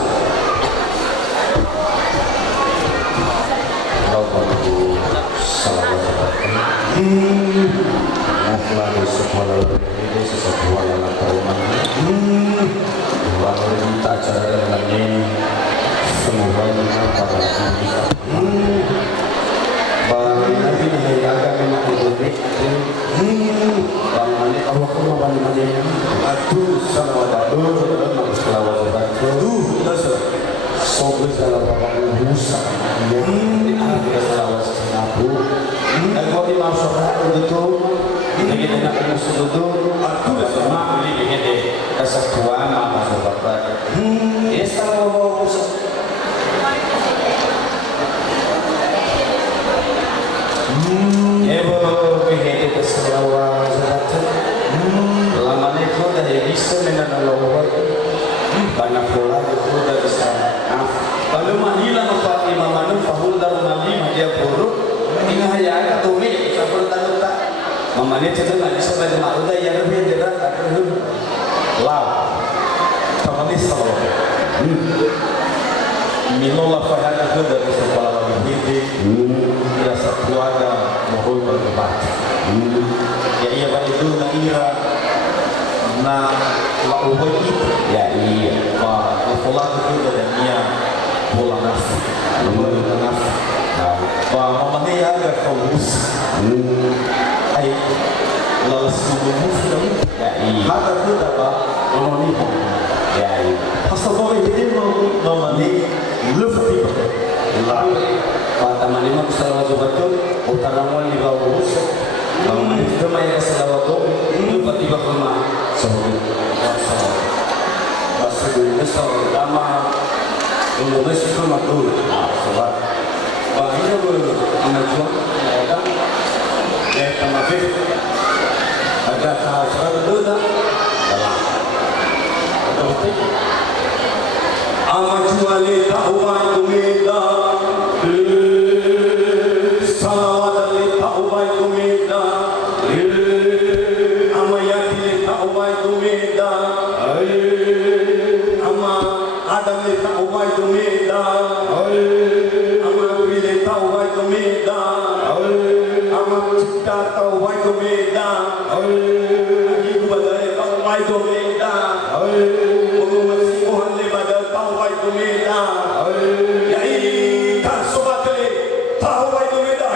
Melalui sekolah ini sesuatu yang terulang. Lalu kita acara dengan ini semoga pada kita. Bagi nanti dijaga memang diberi. Bang mani Allah kuma bani mani. Atuh salawat dan salawat batu. Sobat dalam bapak Musa. Ada salawat senabu. Dan kalau di masyarakat itu jadi nak kena sudut aku sama beli begini kesatuan apa sebab ini salah bawa pusat bawa begini keseluruhan sebab lama ni kau dah bisa dengan Allah banyak pola itu dah bisa kalau mahila nampak imam manu fahul daru mali dia buruk ini hanya tu ni sampai tak mamane itu nggak bisa pada maruda yang lebih jelas akan law tamani salah minola fahana ke dari sekolah ini dia satu ada mohon berdebat ya iya pada itu nakira na lau itu ya iya pak pola itu dari dia pola nafsu nomor nafsu pak mamane ya agak fokus ay lalas subuh ya hada tu dapat memoni ya pasal kau ini memoni lufti lalu pada mana mak salah jawab utara mall di bawah bus memoni itu maya salah tu lufti bakuma sebab bahasa Indonesia lama Indonesia itu matul sebab bahaya beramajuan ada Tamafif ada sahaja dulu salah betul amajuali tahuai kumida salawatali tahuai kumida amayati tahuai kumida ama adami tahuai kumida ama bile tahuai kumida kita tahu why to me down. Lagi badai tahu why to me down. Untuk masih mohon le badai tahu why to me down. Ya ini tak sobat le tahu why to me down.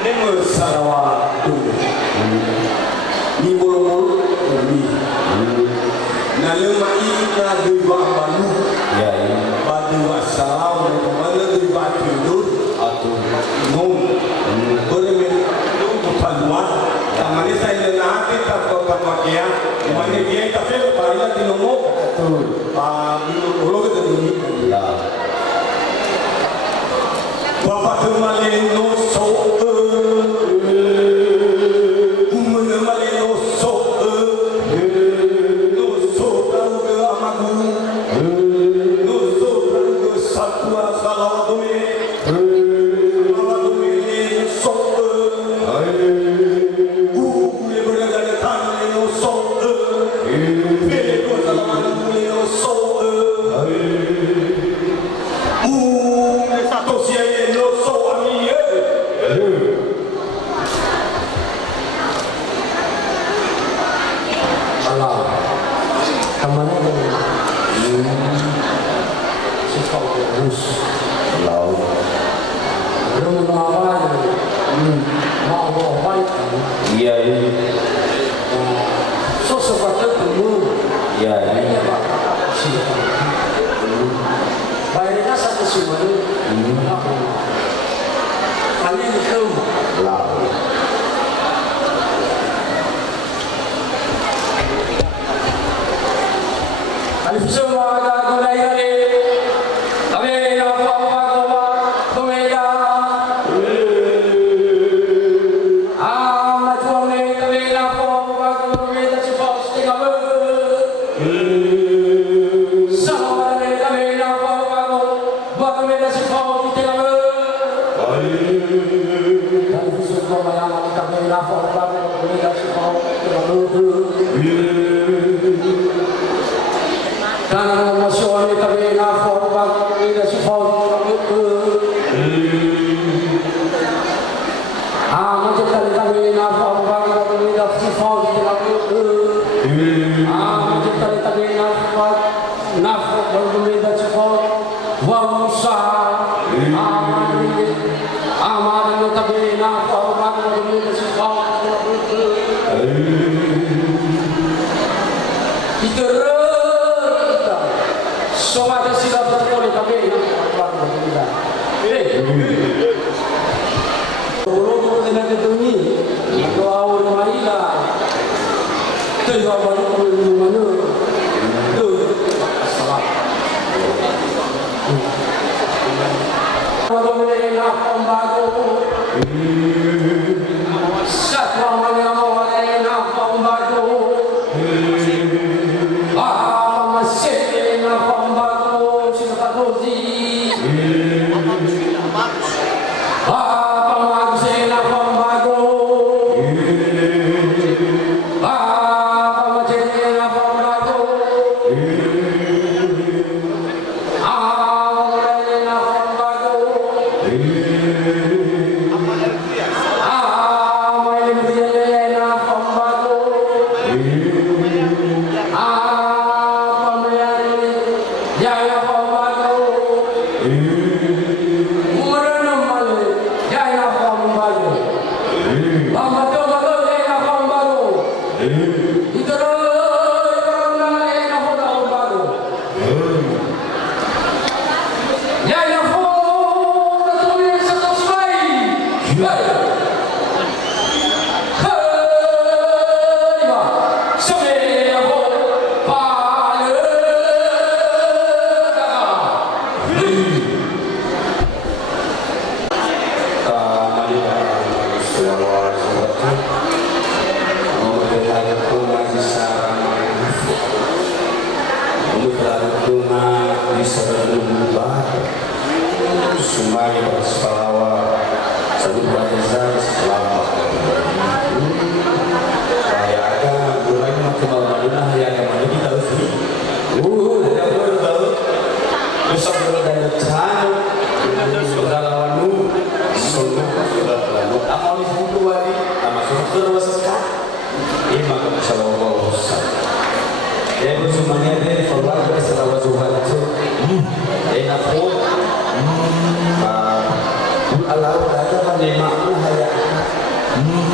Nemo sarawa dulu, ni bolu ni, nalema ina dua balu, ya badu salam, mana dua tidur, atau nom, bermen paluan, tamani saya nanti tak berpakai, mana dia tak boleh pakai di nomor, atau ulog itu ni, bapak tu malin no so. Aku Kemana sifat terus laut belum apa mau baik iya sosok tertentu iya pak bayarnya satu sumber kali itu laut semua ada gulai kami apa beda amat kami apa beda cepat tinggal sama kami apa beda cepat tinggal dan semua yang kami apa beda cepat tinggal dan emosional kami nafsu bagi kita semua macam kami nafsu bagi kita semua macam kami nafsu bagi kita semua wamsa amal kami nafsu bagi kita semua itu semua ada sila berkoli kami kalau dengan ketuni doa Maila doa baru mana salat kalau mereka pembagu satwa mereka pembagu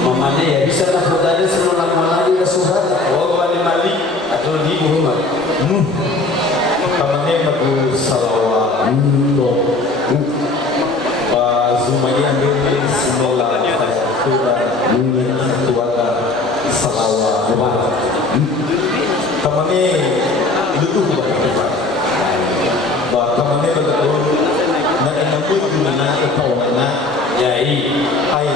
mamanya ya bisa lah berada sebelum lagi rasulah wawani mali atau di rumah Kamarnya bagus salawat Zumaya ambil semula tuada salawat Kamarnya lutuh banget Kamarnya betul na inapun gimana ketawana yai ay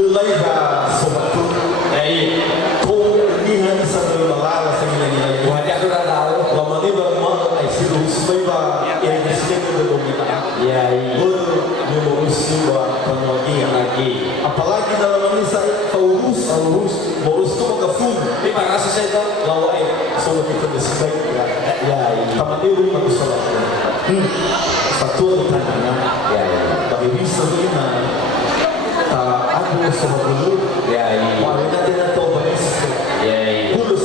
lulay ba sobatun yai kung nihan sa malala sa nila wajah sudah tahu Kamarnya ba ay silus ba yang disini belum kita yai mengurus juga pengajian lagi apalagi dalam misa faurus urus itu magafun terima kasih saya tahu lawai semua kita disebut ya kamar dewi bagus salah satu tantangan ya bagi bisa kita aku sama dulu ya wanita tidak tahu bagi ya tulus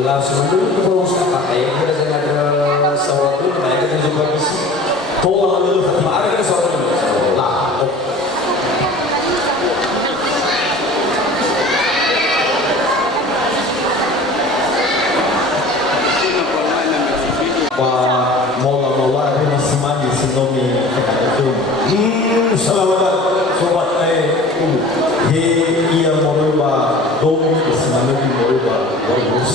langsung dulu semangat di bawah bagus.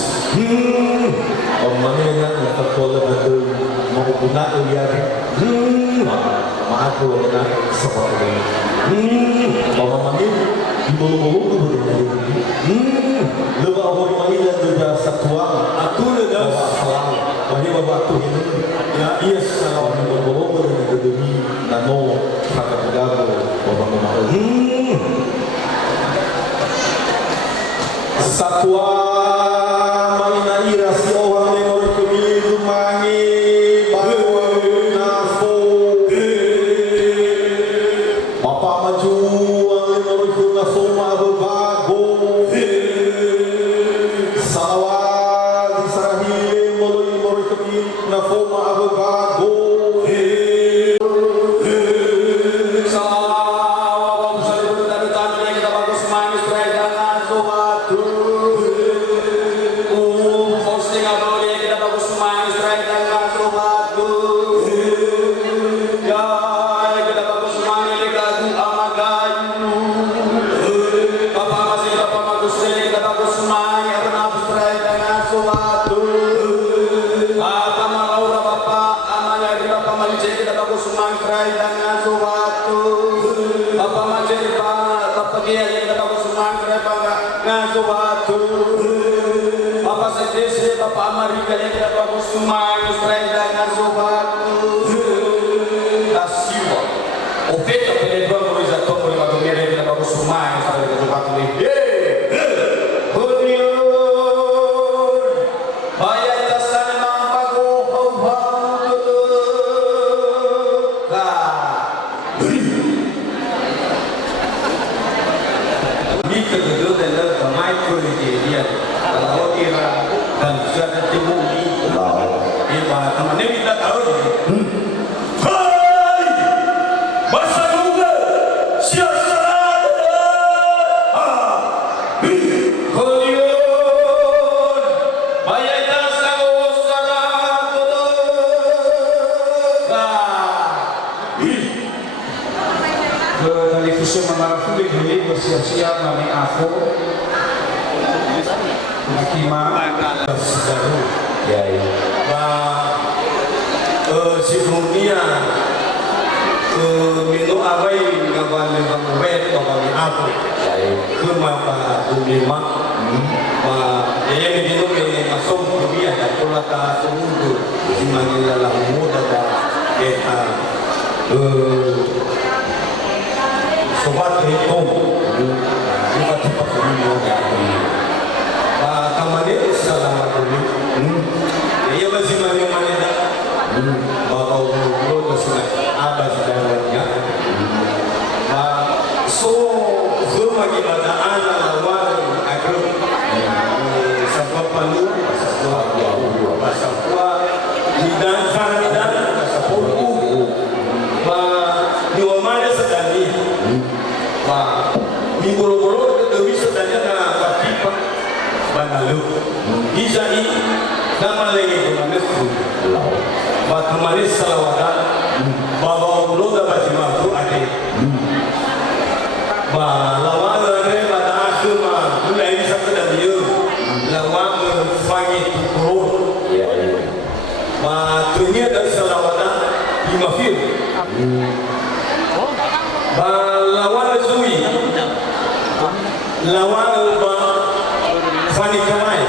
Omangnya yang terpola ada mau guna liar. Maaf kalau kena seperti ini. Omangnya di bawah tu boleh. Lepas omangnya dah satwa. Aku dah salah. Wahai waktu ini, ya ia salah di bawah boleh jadi nano kakak gagal omangnya. Satwa maina ira si orang menor kemilu mangi bawa nafo Papa maju ang menor nafo mababago sawa di sarahile moloy menor kemilu nafo mababago Bapak Amerika yang tidak bagus semua Israel dan Azobatu Nasiwa Ofeta penedua morizato morizato yang tidak bagus semua Israel dan Azobatu dan sudah dimulai. Iba teman ini kita tahu. Hai, bahasa juga siapa? Kalian, bayar jasa usaha dari khusus mengarah ini bersiap-siap nami aku. Hakimah Sejaru ya si dunia minu abai ngaban lebang wet ngaban aku kemapa dunia ya minu masuk dunia dan pola ta tunggu di mana lah muda dah kita sobat hitung kita cepat dunia kamane salah dulu. Ia masih mana dah. Bapak guru masih ada sebenarnya. So semua kita ada lawan agar sebab palu pasapua dan faridan pasapuru. Di mana sedang minggu-minggu itu bisa saja na patipa banalu izai nama lagi itu batu manis salawatan bawa ulo da baju mafu ade lawan ada pada agama mulai ini satu dan dia lawan fangi tukro dunia dan salawatan di mafir lawan zui lawan fani kamai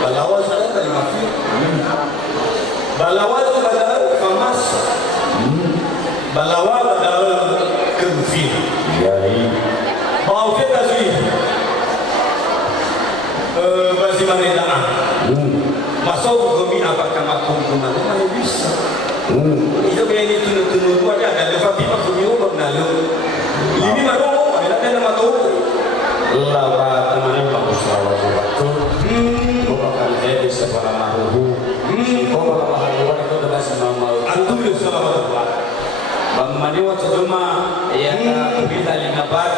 balawan sana dari mafir balawan pada famas balawan pada kemfir mau kita zui basi manedaan masuk kami apakah makum kemana mana bisa itu kayak ini tunu-tunu aja ada lepas pipa kumio bernalu ini maru ada nama tahu lawa temannya bagus lawa batu bukan dia bisa para maruhu kalau maruhu itu adalah semua itu selawat bang mani waktu cuma ya kita lingabat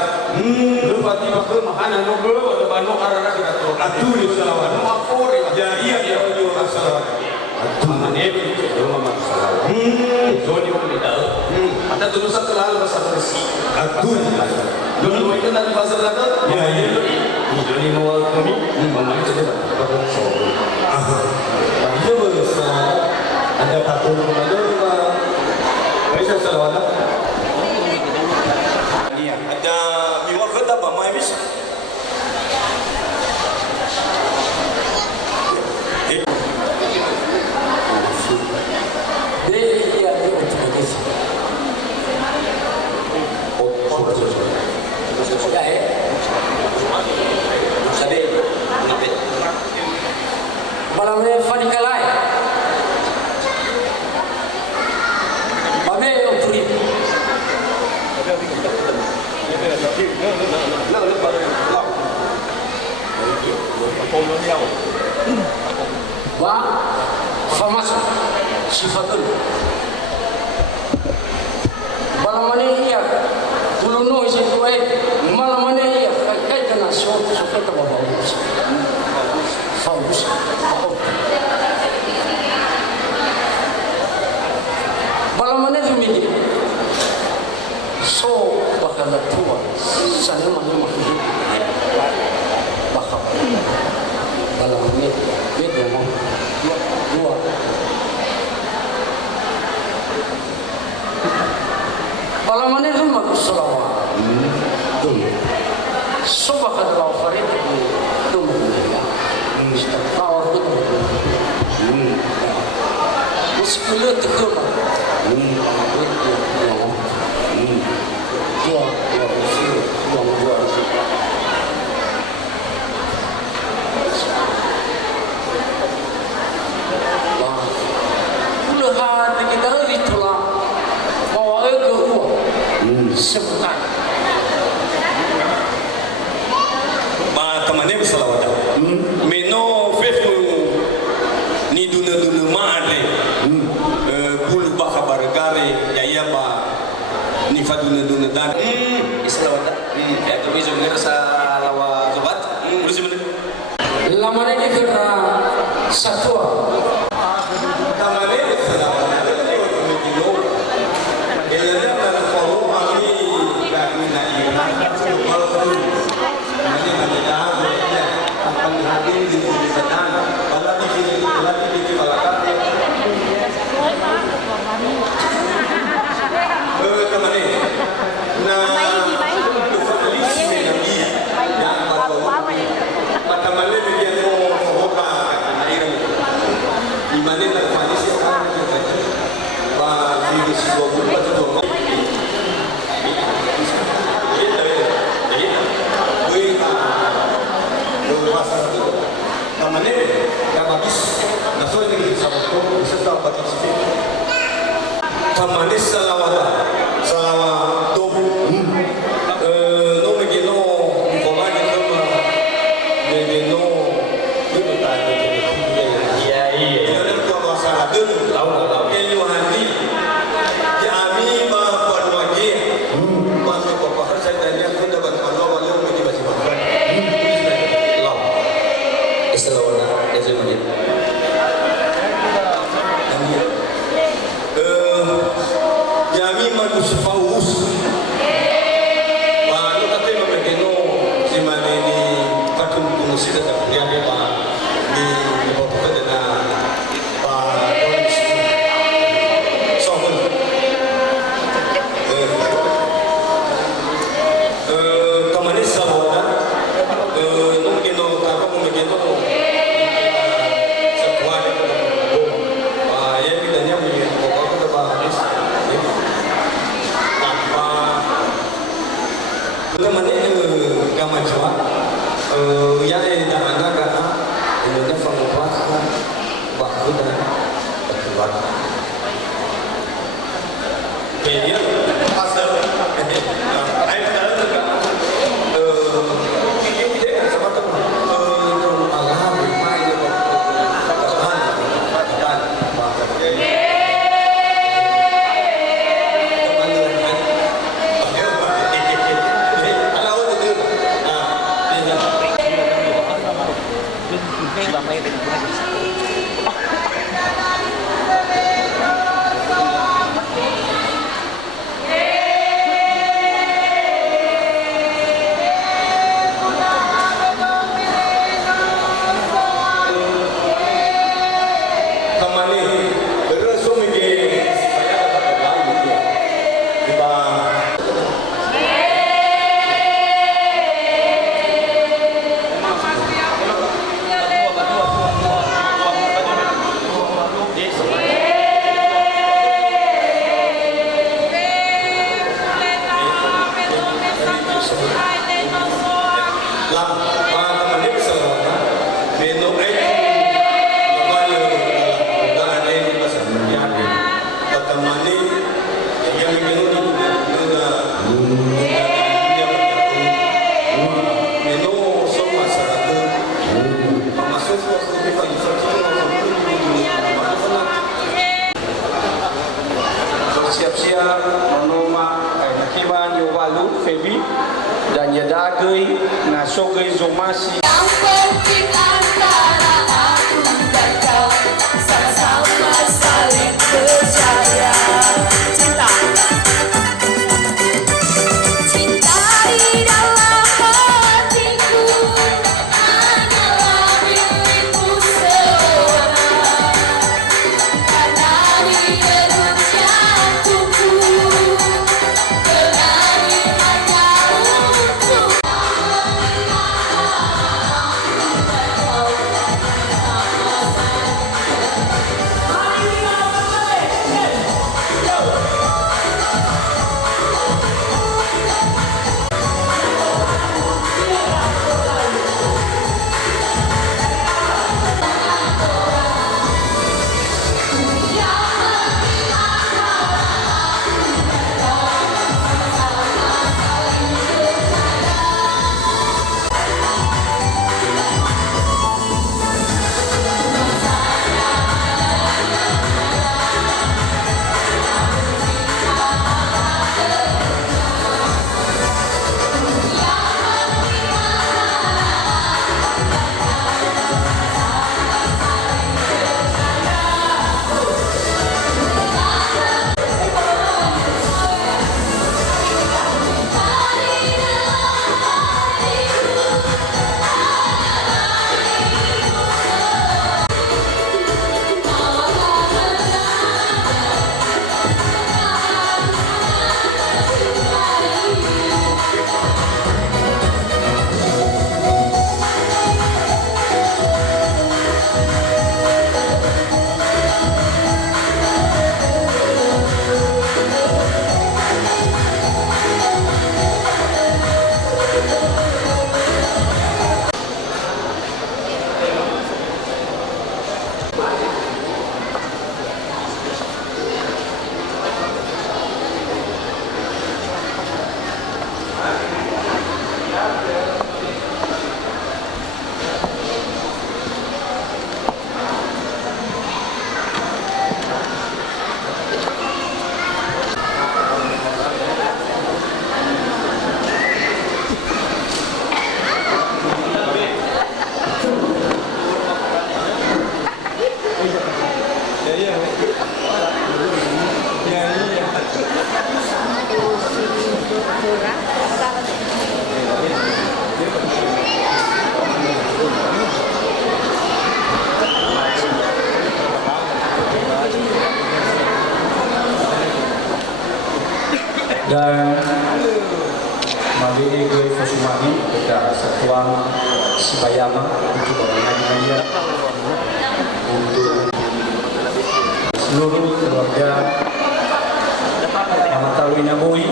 lupa tiba ke makanan nublo ada banyak karena kita tahu itu selawat mafur ya iya itu selawat Mane itu rumah masalah. Joni orang tahu. Ada tulisan terlalu besar bersih. Aduh. Dulu itu nanti pasal lagi. Ya, 非常にもう海memang jadi pada sore. Itu besar. Ada satu ada lima. Bisa selawat. Ada biwak kita apa mai bisa. Balame fani kalai. Bame opri. Ba famas sifatun. Balamane iya tulunu isi tuai malamane iya kai kana short soketa baba. Faus. Balamane zumidi. So bakal tua sana mana mahu bakal balamane beda mau dua balamane rumah kusalawa so bakal bawa farid tu power betul muskulat tu sebentar. Ba temannya bersalawat. Meno fefu ni duna maade. Bulu ba kabar gare ya ya ba ni faduna dan. Salawat. Ya tu bisa ngerasa lawa sobat. Urus mana? Lamane ni kira satwa. Tamane bersalawat. Kamanis salawat dobu no megeno komanya kama megeno itu tadi iya itu tuh masalah dulu lalu eluhani ya ami ma parwagi masuk bapak saya tanya aku dapat Allah walau begini masih bapak law salawat ezemani Yami manusia faus. Baru tapi memegeno si mana ini takut fungsi dan dia apa di bawah dengan pak Sohun. Kemarin sahaja, mungkin kalau memegeno sekuat itu, ya bedanya begini. Temannya kamar Jawa, yang ada kata, ini pengupas, waktu dan keluar. Media pasal, air dalam juga, ini dia sama teman, Allah bermain di sogai zomasi. Yang penting antara aku dan kau sama-sama saling percaya. Cinta, cinta di dalam hatiku hanyalah milikmu seorang. Karena di deru jantungku berani hanya untuk. Dan Mabini Gue Fosumani dekat Satuan Sibayama untuk orang dia untuk seluruh keluarga Ahmad Tarwi Nabawi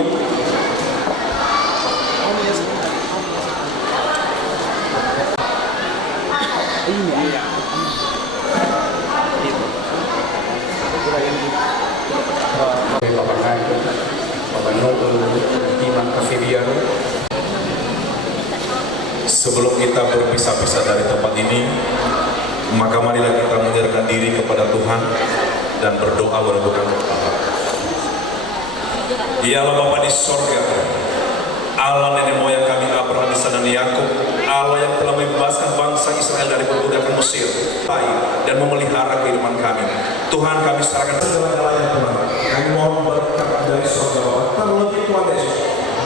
Sebelum kita berpisah-pisah dari tempat ini, maka marilah kita menyerahkan diri kepada Tuhan dan berdoa menundukkan kepala. Ya Allah Bapa di sorga, Allah nenek moyang kami Abraham, Ishak dan Yakub, Allah yang telah membebaskan bangsa Israel dari perbudakan Mesir, dan memelihara kehidupan kami. Tuhan, kami serahkan segala-galanya Tuhan. Kami mohon berkat dari sorga Bapa, terlebih Tuhan Yesus,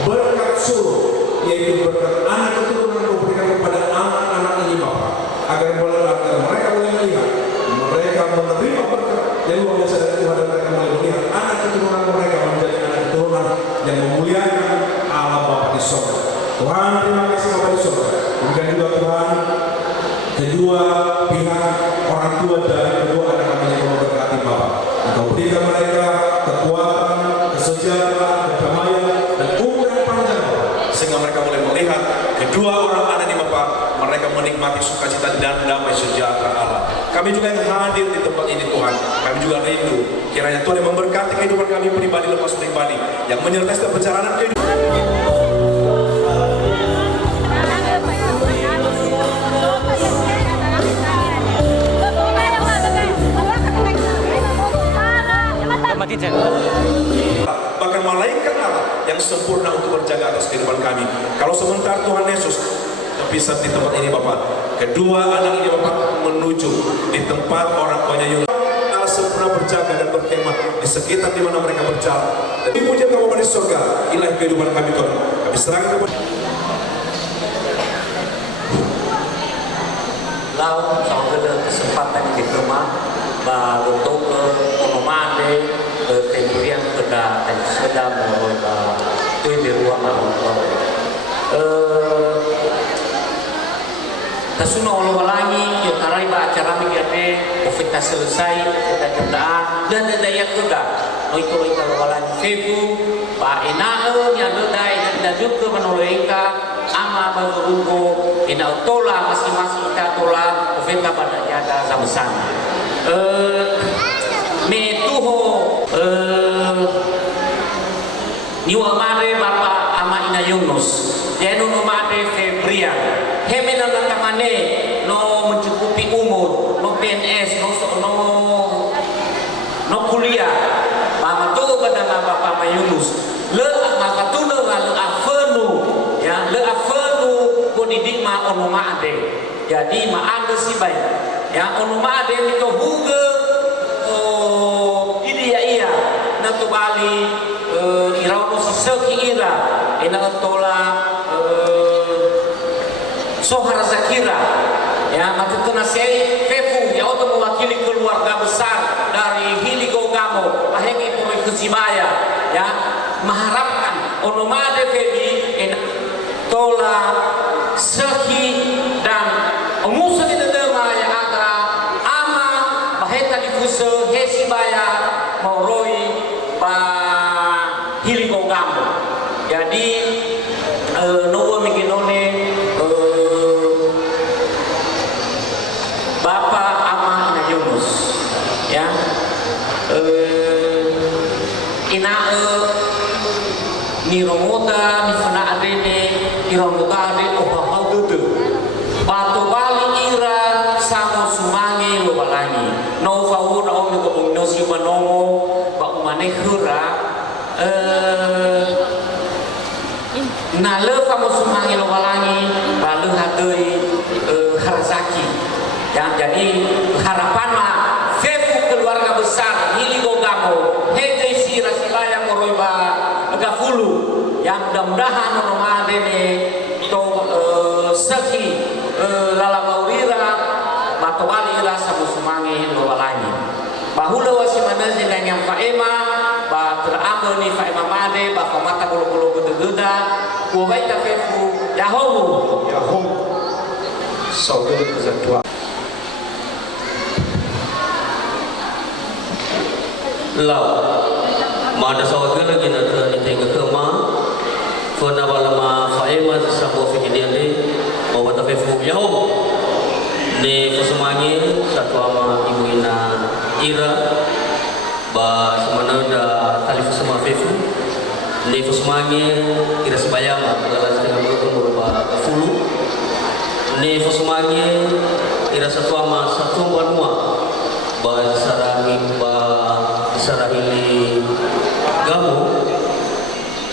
berkat seluruh, yaitu berkat anak keturunan Kau berikan kepada anak-anak ini Bapa, agar mereka boleh melihat, mereka menerima berkat yang luar biasa dari Tuhan, dan mereka boleh melihat anak keturunan mereka menjadi anak keturunan yang memuliakan Allah Bapa di sorga. Tuhan, terima kasih Bapa di sorga. Demikian juga Tuhan, kedua pihak orang tua dari kedua anak kami yang memberkati Bapa. Engkau berikan mereka kekuatan, kesejahteraan, kedamaian, dan umur yang panjang, sehingga mereka boleh melihat kedua orang anak ini Bapa, mereka menikmati sukacita dan damai sejahtera Allah. Kami juga yang hadir di tempat ini Tuhan, kami juga rindu kiranya Tuhan yang memberkati kehidupan kami pribadi lepas pribadi, yang menyertai setiap perjalanan kehidupan. Bahkan malaikat Allah yang sempurna untuk berjaga atas kehidupan kami. Kalau sebentar Tuhan Yesus berpisah di tempat ini Bapak. Kedua anak ini Bapak menuju di tempat orang tuanya Yunus. Allah sempurna berjaga dan berkemah di sekitar di mana mereka berjalan. Dan dipuji Bapa di surga, ilahi kehidupan kami Tuhan. Kami serahkan kepada Lau sama kesempatan di rumah untuk onomade kemudian kita sudah mulai tuh di ruang Allah. Tasuna Allah lagi yang tarai acara mikirnya kita selesai kita kerjaan dan ada yang juga itu kalau lagi febu pak enae yang dodai dan juga menoleka ama bagurugo ina tola masing-masing kita tola kita pada nyata sama-sama metuho niwa mare bapa ama ina Yunus jenu nomade Febrian hemena natamane no mencukupi umur no PNS no kuliah mama tu pada bapa Yunus le maka tu le afenu ya le afenu kodidik ma onoma ade jadi ma ade si baik ya onoma ade itu huge ini ya iya na tu bali irau no seki ira ina tola Sohar Zakira ya matutuna sei fefu ya untuk mewakili keluarga besar dari Hiligo Gamo ahengi puri Kesibaya ya mengharapkan onomade febi tola sehi dan musuh di dedema yang agra ama baheta difuse Hesibaya moroi ba Hiligo Gamo jadi nowo miginone Bapak ama Yunus ya inae ni romoda ni fana adene iromoda ade oba dudu batu bali ira samo sumangi lo balangi no fawu na omi ko no si manomo ba umane hura na le famo sumangi lo balangi ba le hadoi harzaki ya, jadi harapan mah fefu keluarga besar Hiligo Gamo hege sira silaya moroiba gafulu yang mudah-mudahan onomade ne to seki lala maurira matobali ira sabu sumangi lobalani bahula wasimana dengan yang faema ba terambe ni faema made ba mata bulu-bulu gede-gede kubaita fefu yahomu saudara kezatua lau ma ada sawa gala gina ke ni tega ke ma fona bala ma faema sambo fikidian ni bawa ta fefu yahom ni fusumangi satu ama ibu ina ira ba semana da talif sama fefu ni fusumangi ira sebayama dalam setengah berumur ba fulu ni fusumangi ira satu ama satu banua ba sarahili gamu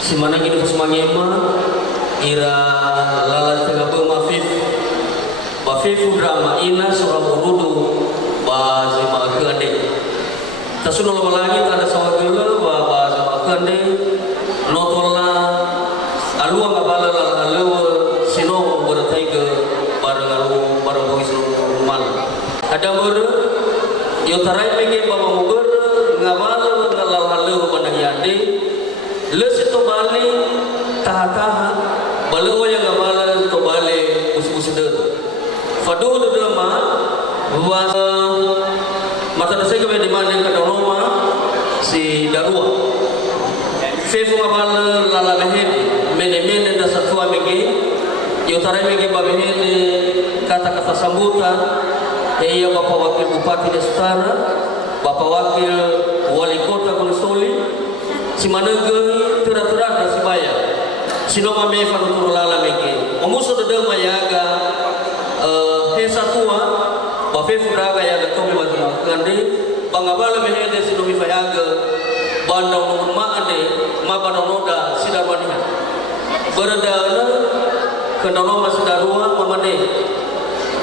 si mana gini fusmangema ira lala tengah mafif mafifu drama ina surah urudu ba zima kande tasunul walangi tada sawagela ba zima kande notola alua ngabala lalawa sino beratai ke barang bogis mal ada ber yo tarai pege ba mugur ngabala ngalal halu panayade le situ bali taha balu yang ngabala to bali us de fadu de ma wa mata dase ke di mana ka Roma si darua fefu ngabala lala lehe mene da satwa mege yo tarai mege ba mene kata-kata sambutan iya Bapak Wakil Bupati Destara, Bapak Wakil Wali Kota Konsoli, si manege tera-tera si baya, si noma me fanutur lala mege. Omuso de mayaga hesa tua, bafe furaga ya tomi bagi makande, bangabala mehede si nomi fayaga, bandau nomor maade, ma bandau noda sidar maniha. Berdana kenapa masih darua mamane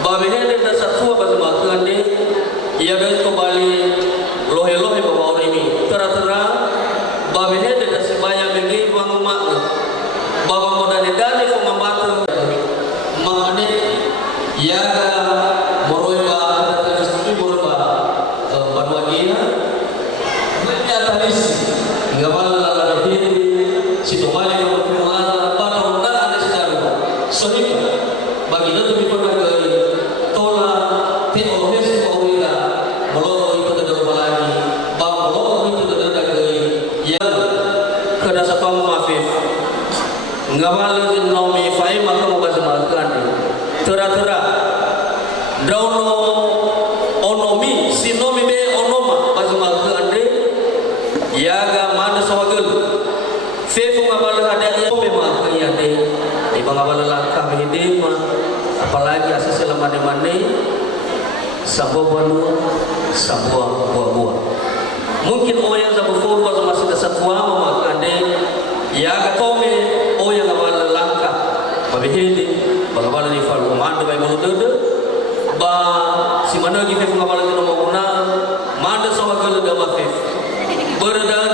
babehene da satua bazma kande ia dari kembali lohe-lohe bawa orang ini terang-terang babehene da sebaya mengi bang mak baba modane dane ko mamata mamane ia moroi ba da sesuatu moroi ba banwagia ini atalis ngawal la hini sitomali ko kumala pada unda ada sedaru sohib bagi itu pernah ke tola teologi sekolah melo itu tidak lagi bang melo itu tidak ke yang kena satu mafif ngawal nomi fai maka mubazmakan tera-tera dauno onomi sinomi be onoma bazmakan yaga mana sawagel fefu ngawal ada yang memang kaya deh di bangawal langkah hidup apalagi asas lemane-mane sebuah buah-buah mungkin orang yang berfuru atau masih kesatuan memakan ya ketome orang yang awal langkah babihidi bangawal di falu mande bay mulude ba si mana lagi fefu ngawal di nomor guna mande sawagal da mafif berdan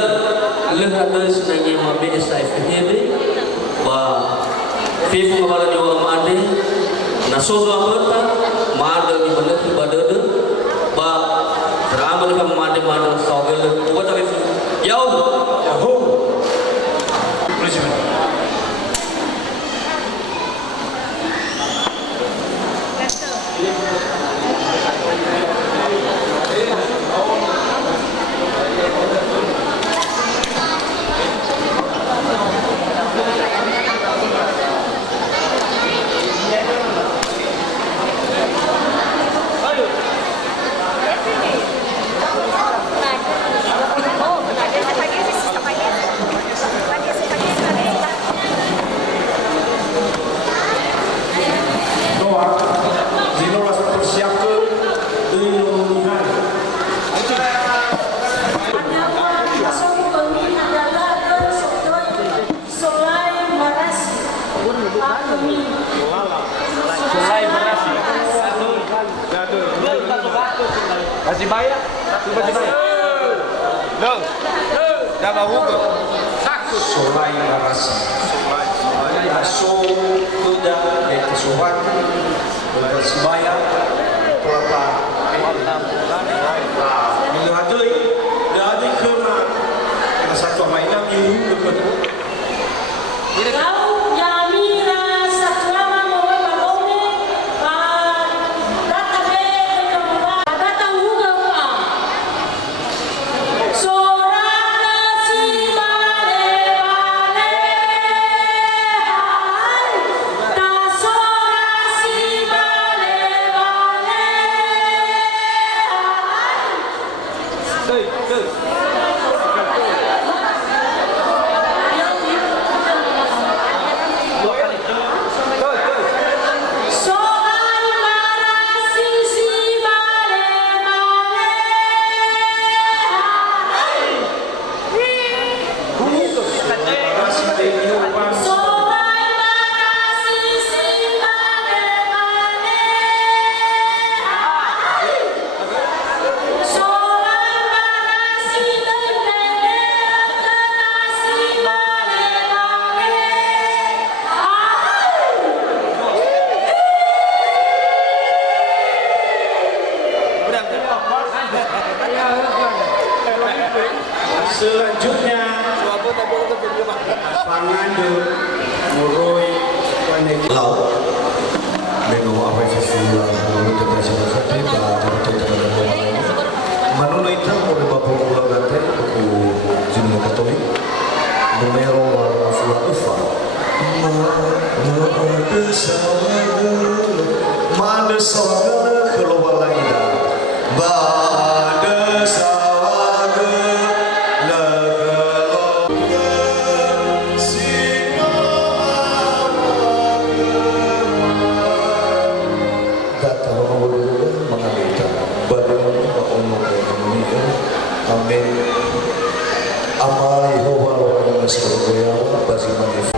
lehada senangi mabe saif hidi ba fefu ngawal di orang mande nasozo amata mada di mana ki badade ba drama ni made made sawel ko ta fefu yaw yaho Masih bayar? Masih bayar? Dong. Dah bawa ke? Solai marasi. So kuda de kesuwan bersibaya pelapa. Mengadui dari kena satu mainan biru depan. Kau Yamira Satrama Moe Babone data be data huga wa Sorana si bale bale hai ta sora si bale bale hai Selanjutnya Pangandu Muroi Laut Beno apa sesuatu yang kita sebutkan pada Manula itu oleh Bapak Pulau Gante Buku Jumlah Katolik Numero Warna Ufa Mada Sawagala Keluar lagi Mada Sawagala Amin. Ama Yehova Allahumma salli ala Muhammad.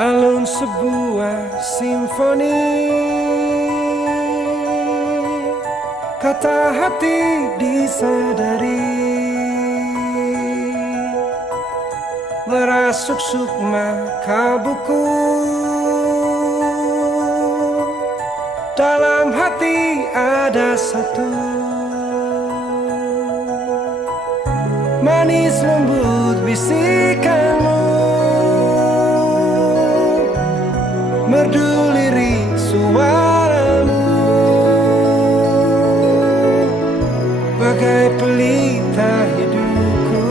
alun sebuah simfoni, kata hati disadari, merasuk sukma kalbuku, dalam hati ada satu, manis lembut bisikanmu, merdu lirik suaramu, bagai pelita hidupku,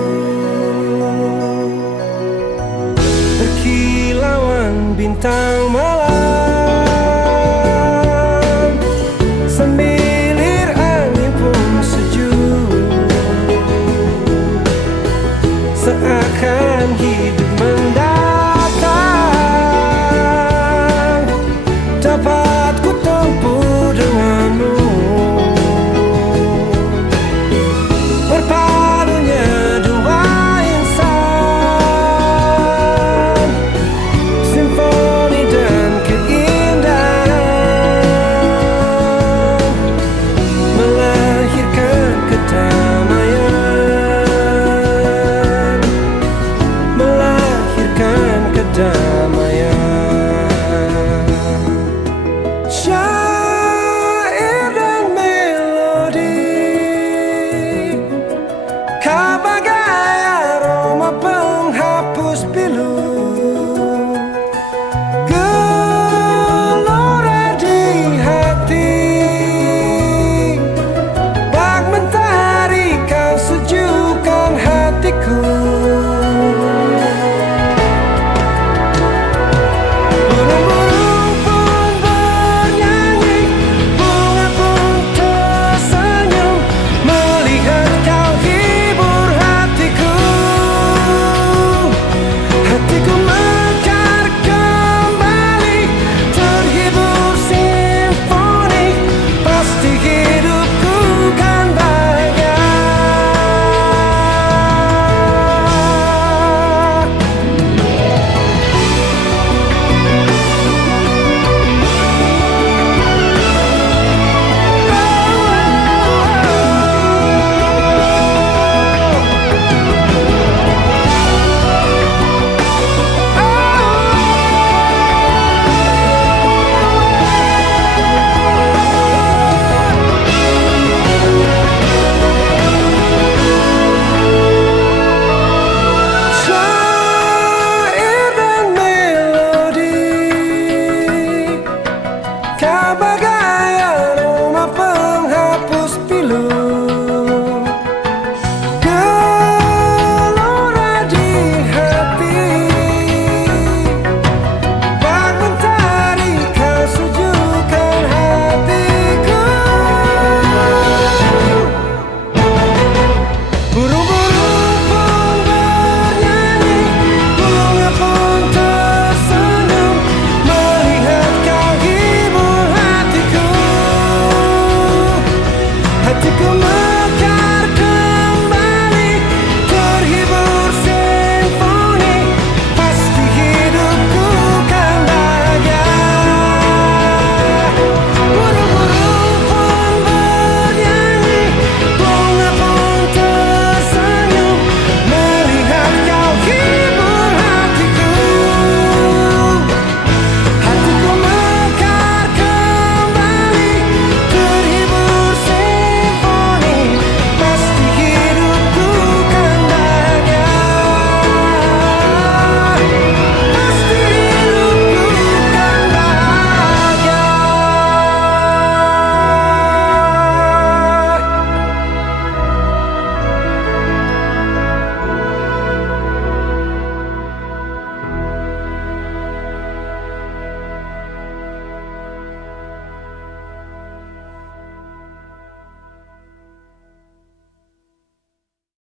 berkilauan bintang malam.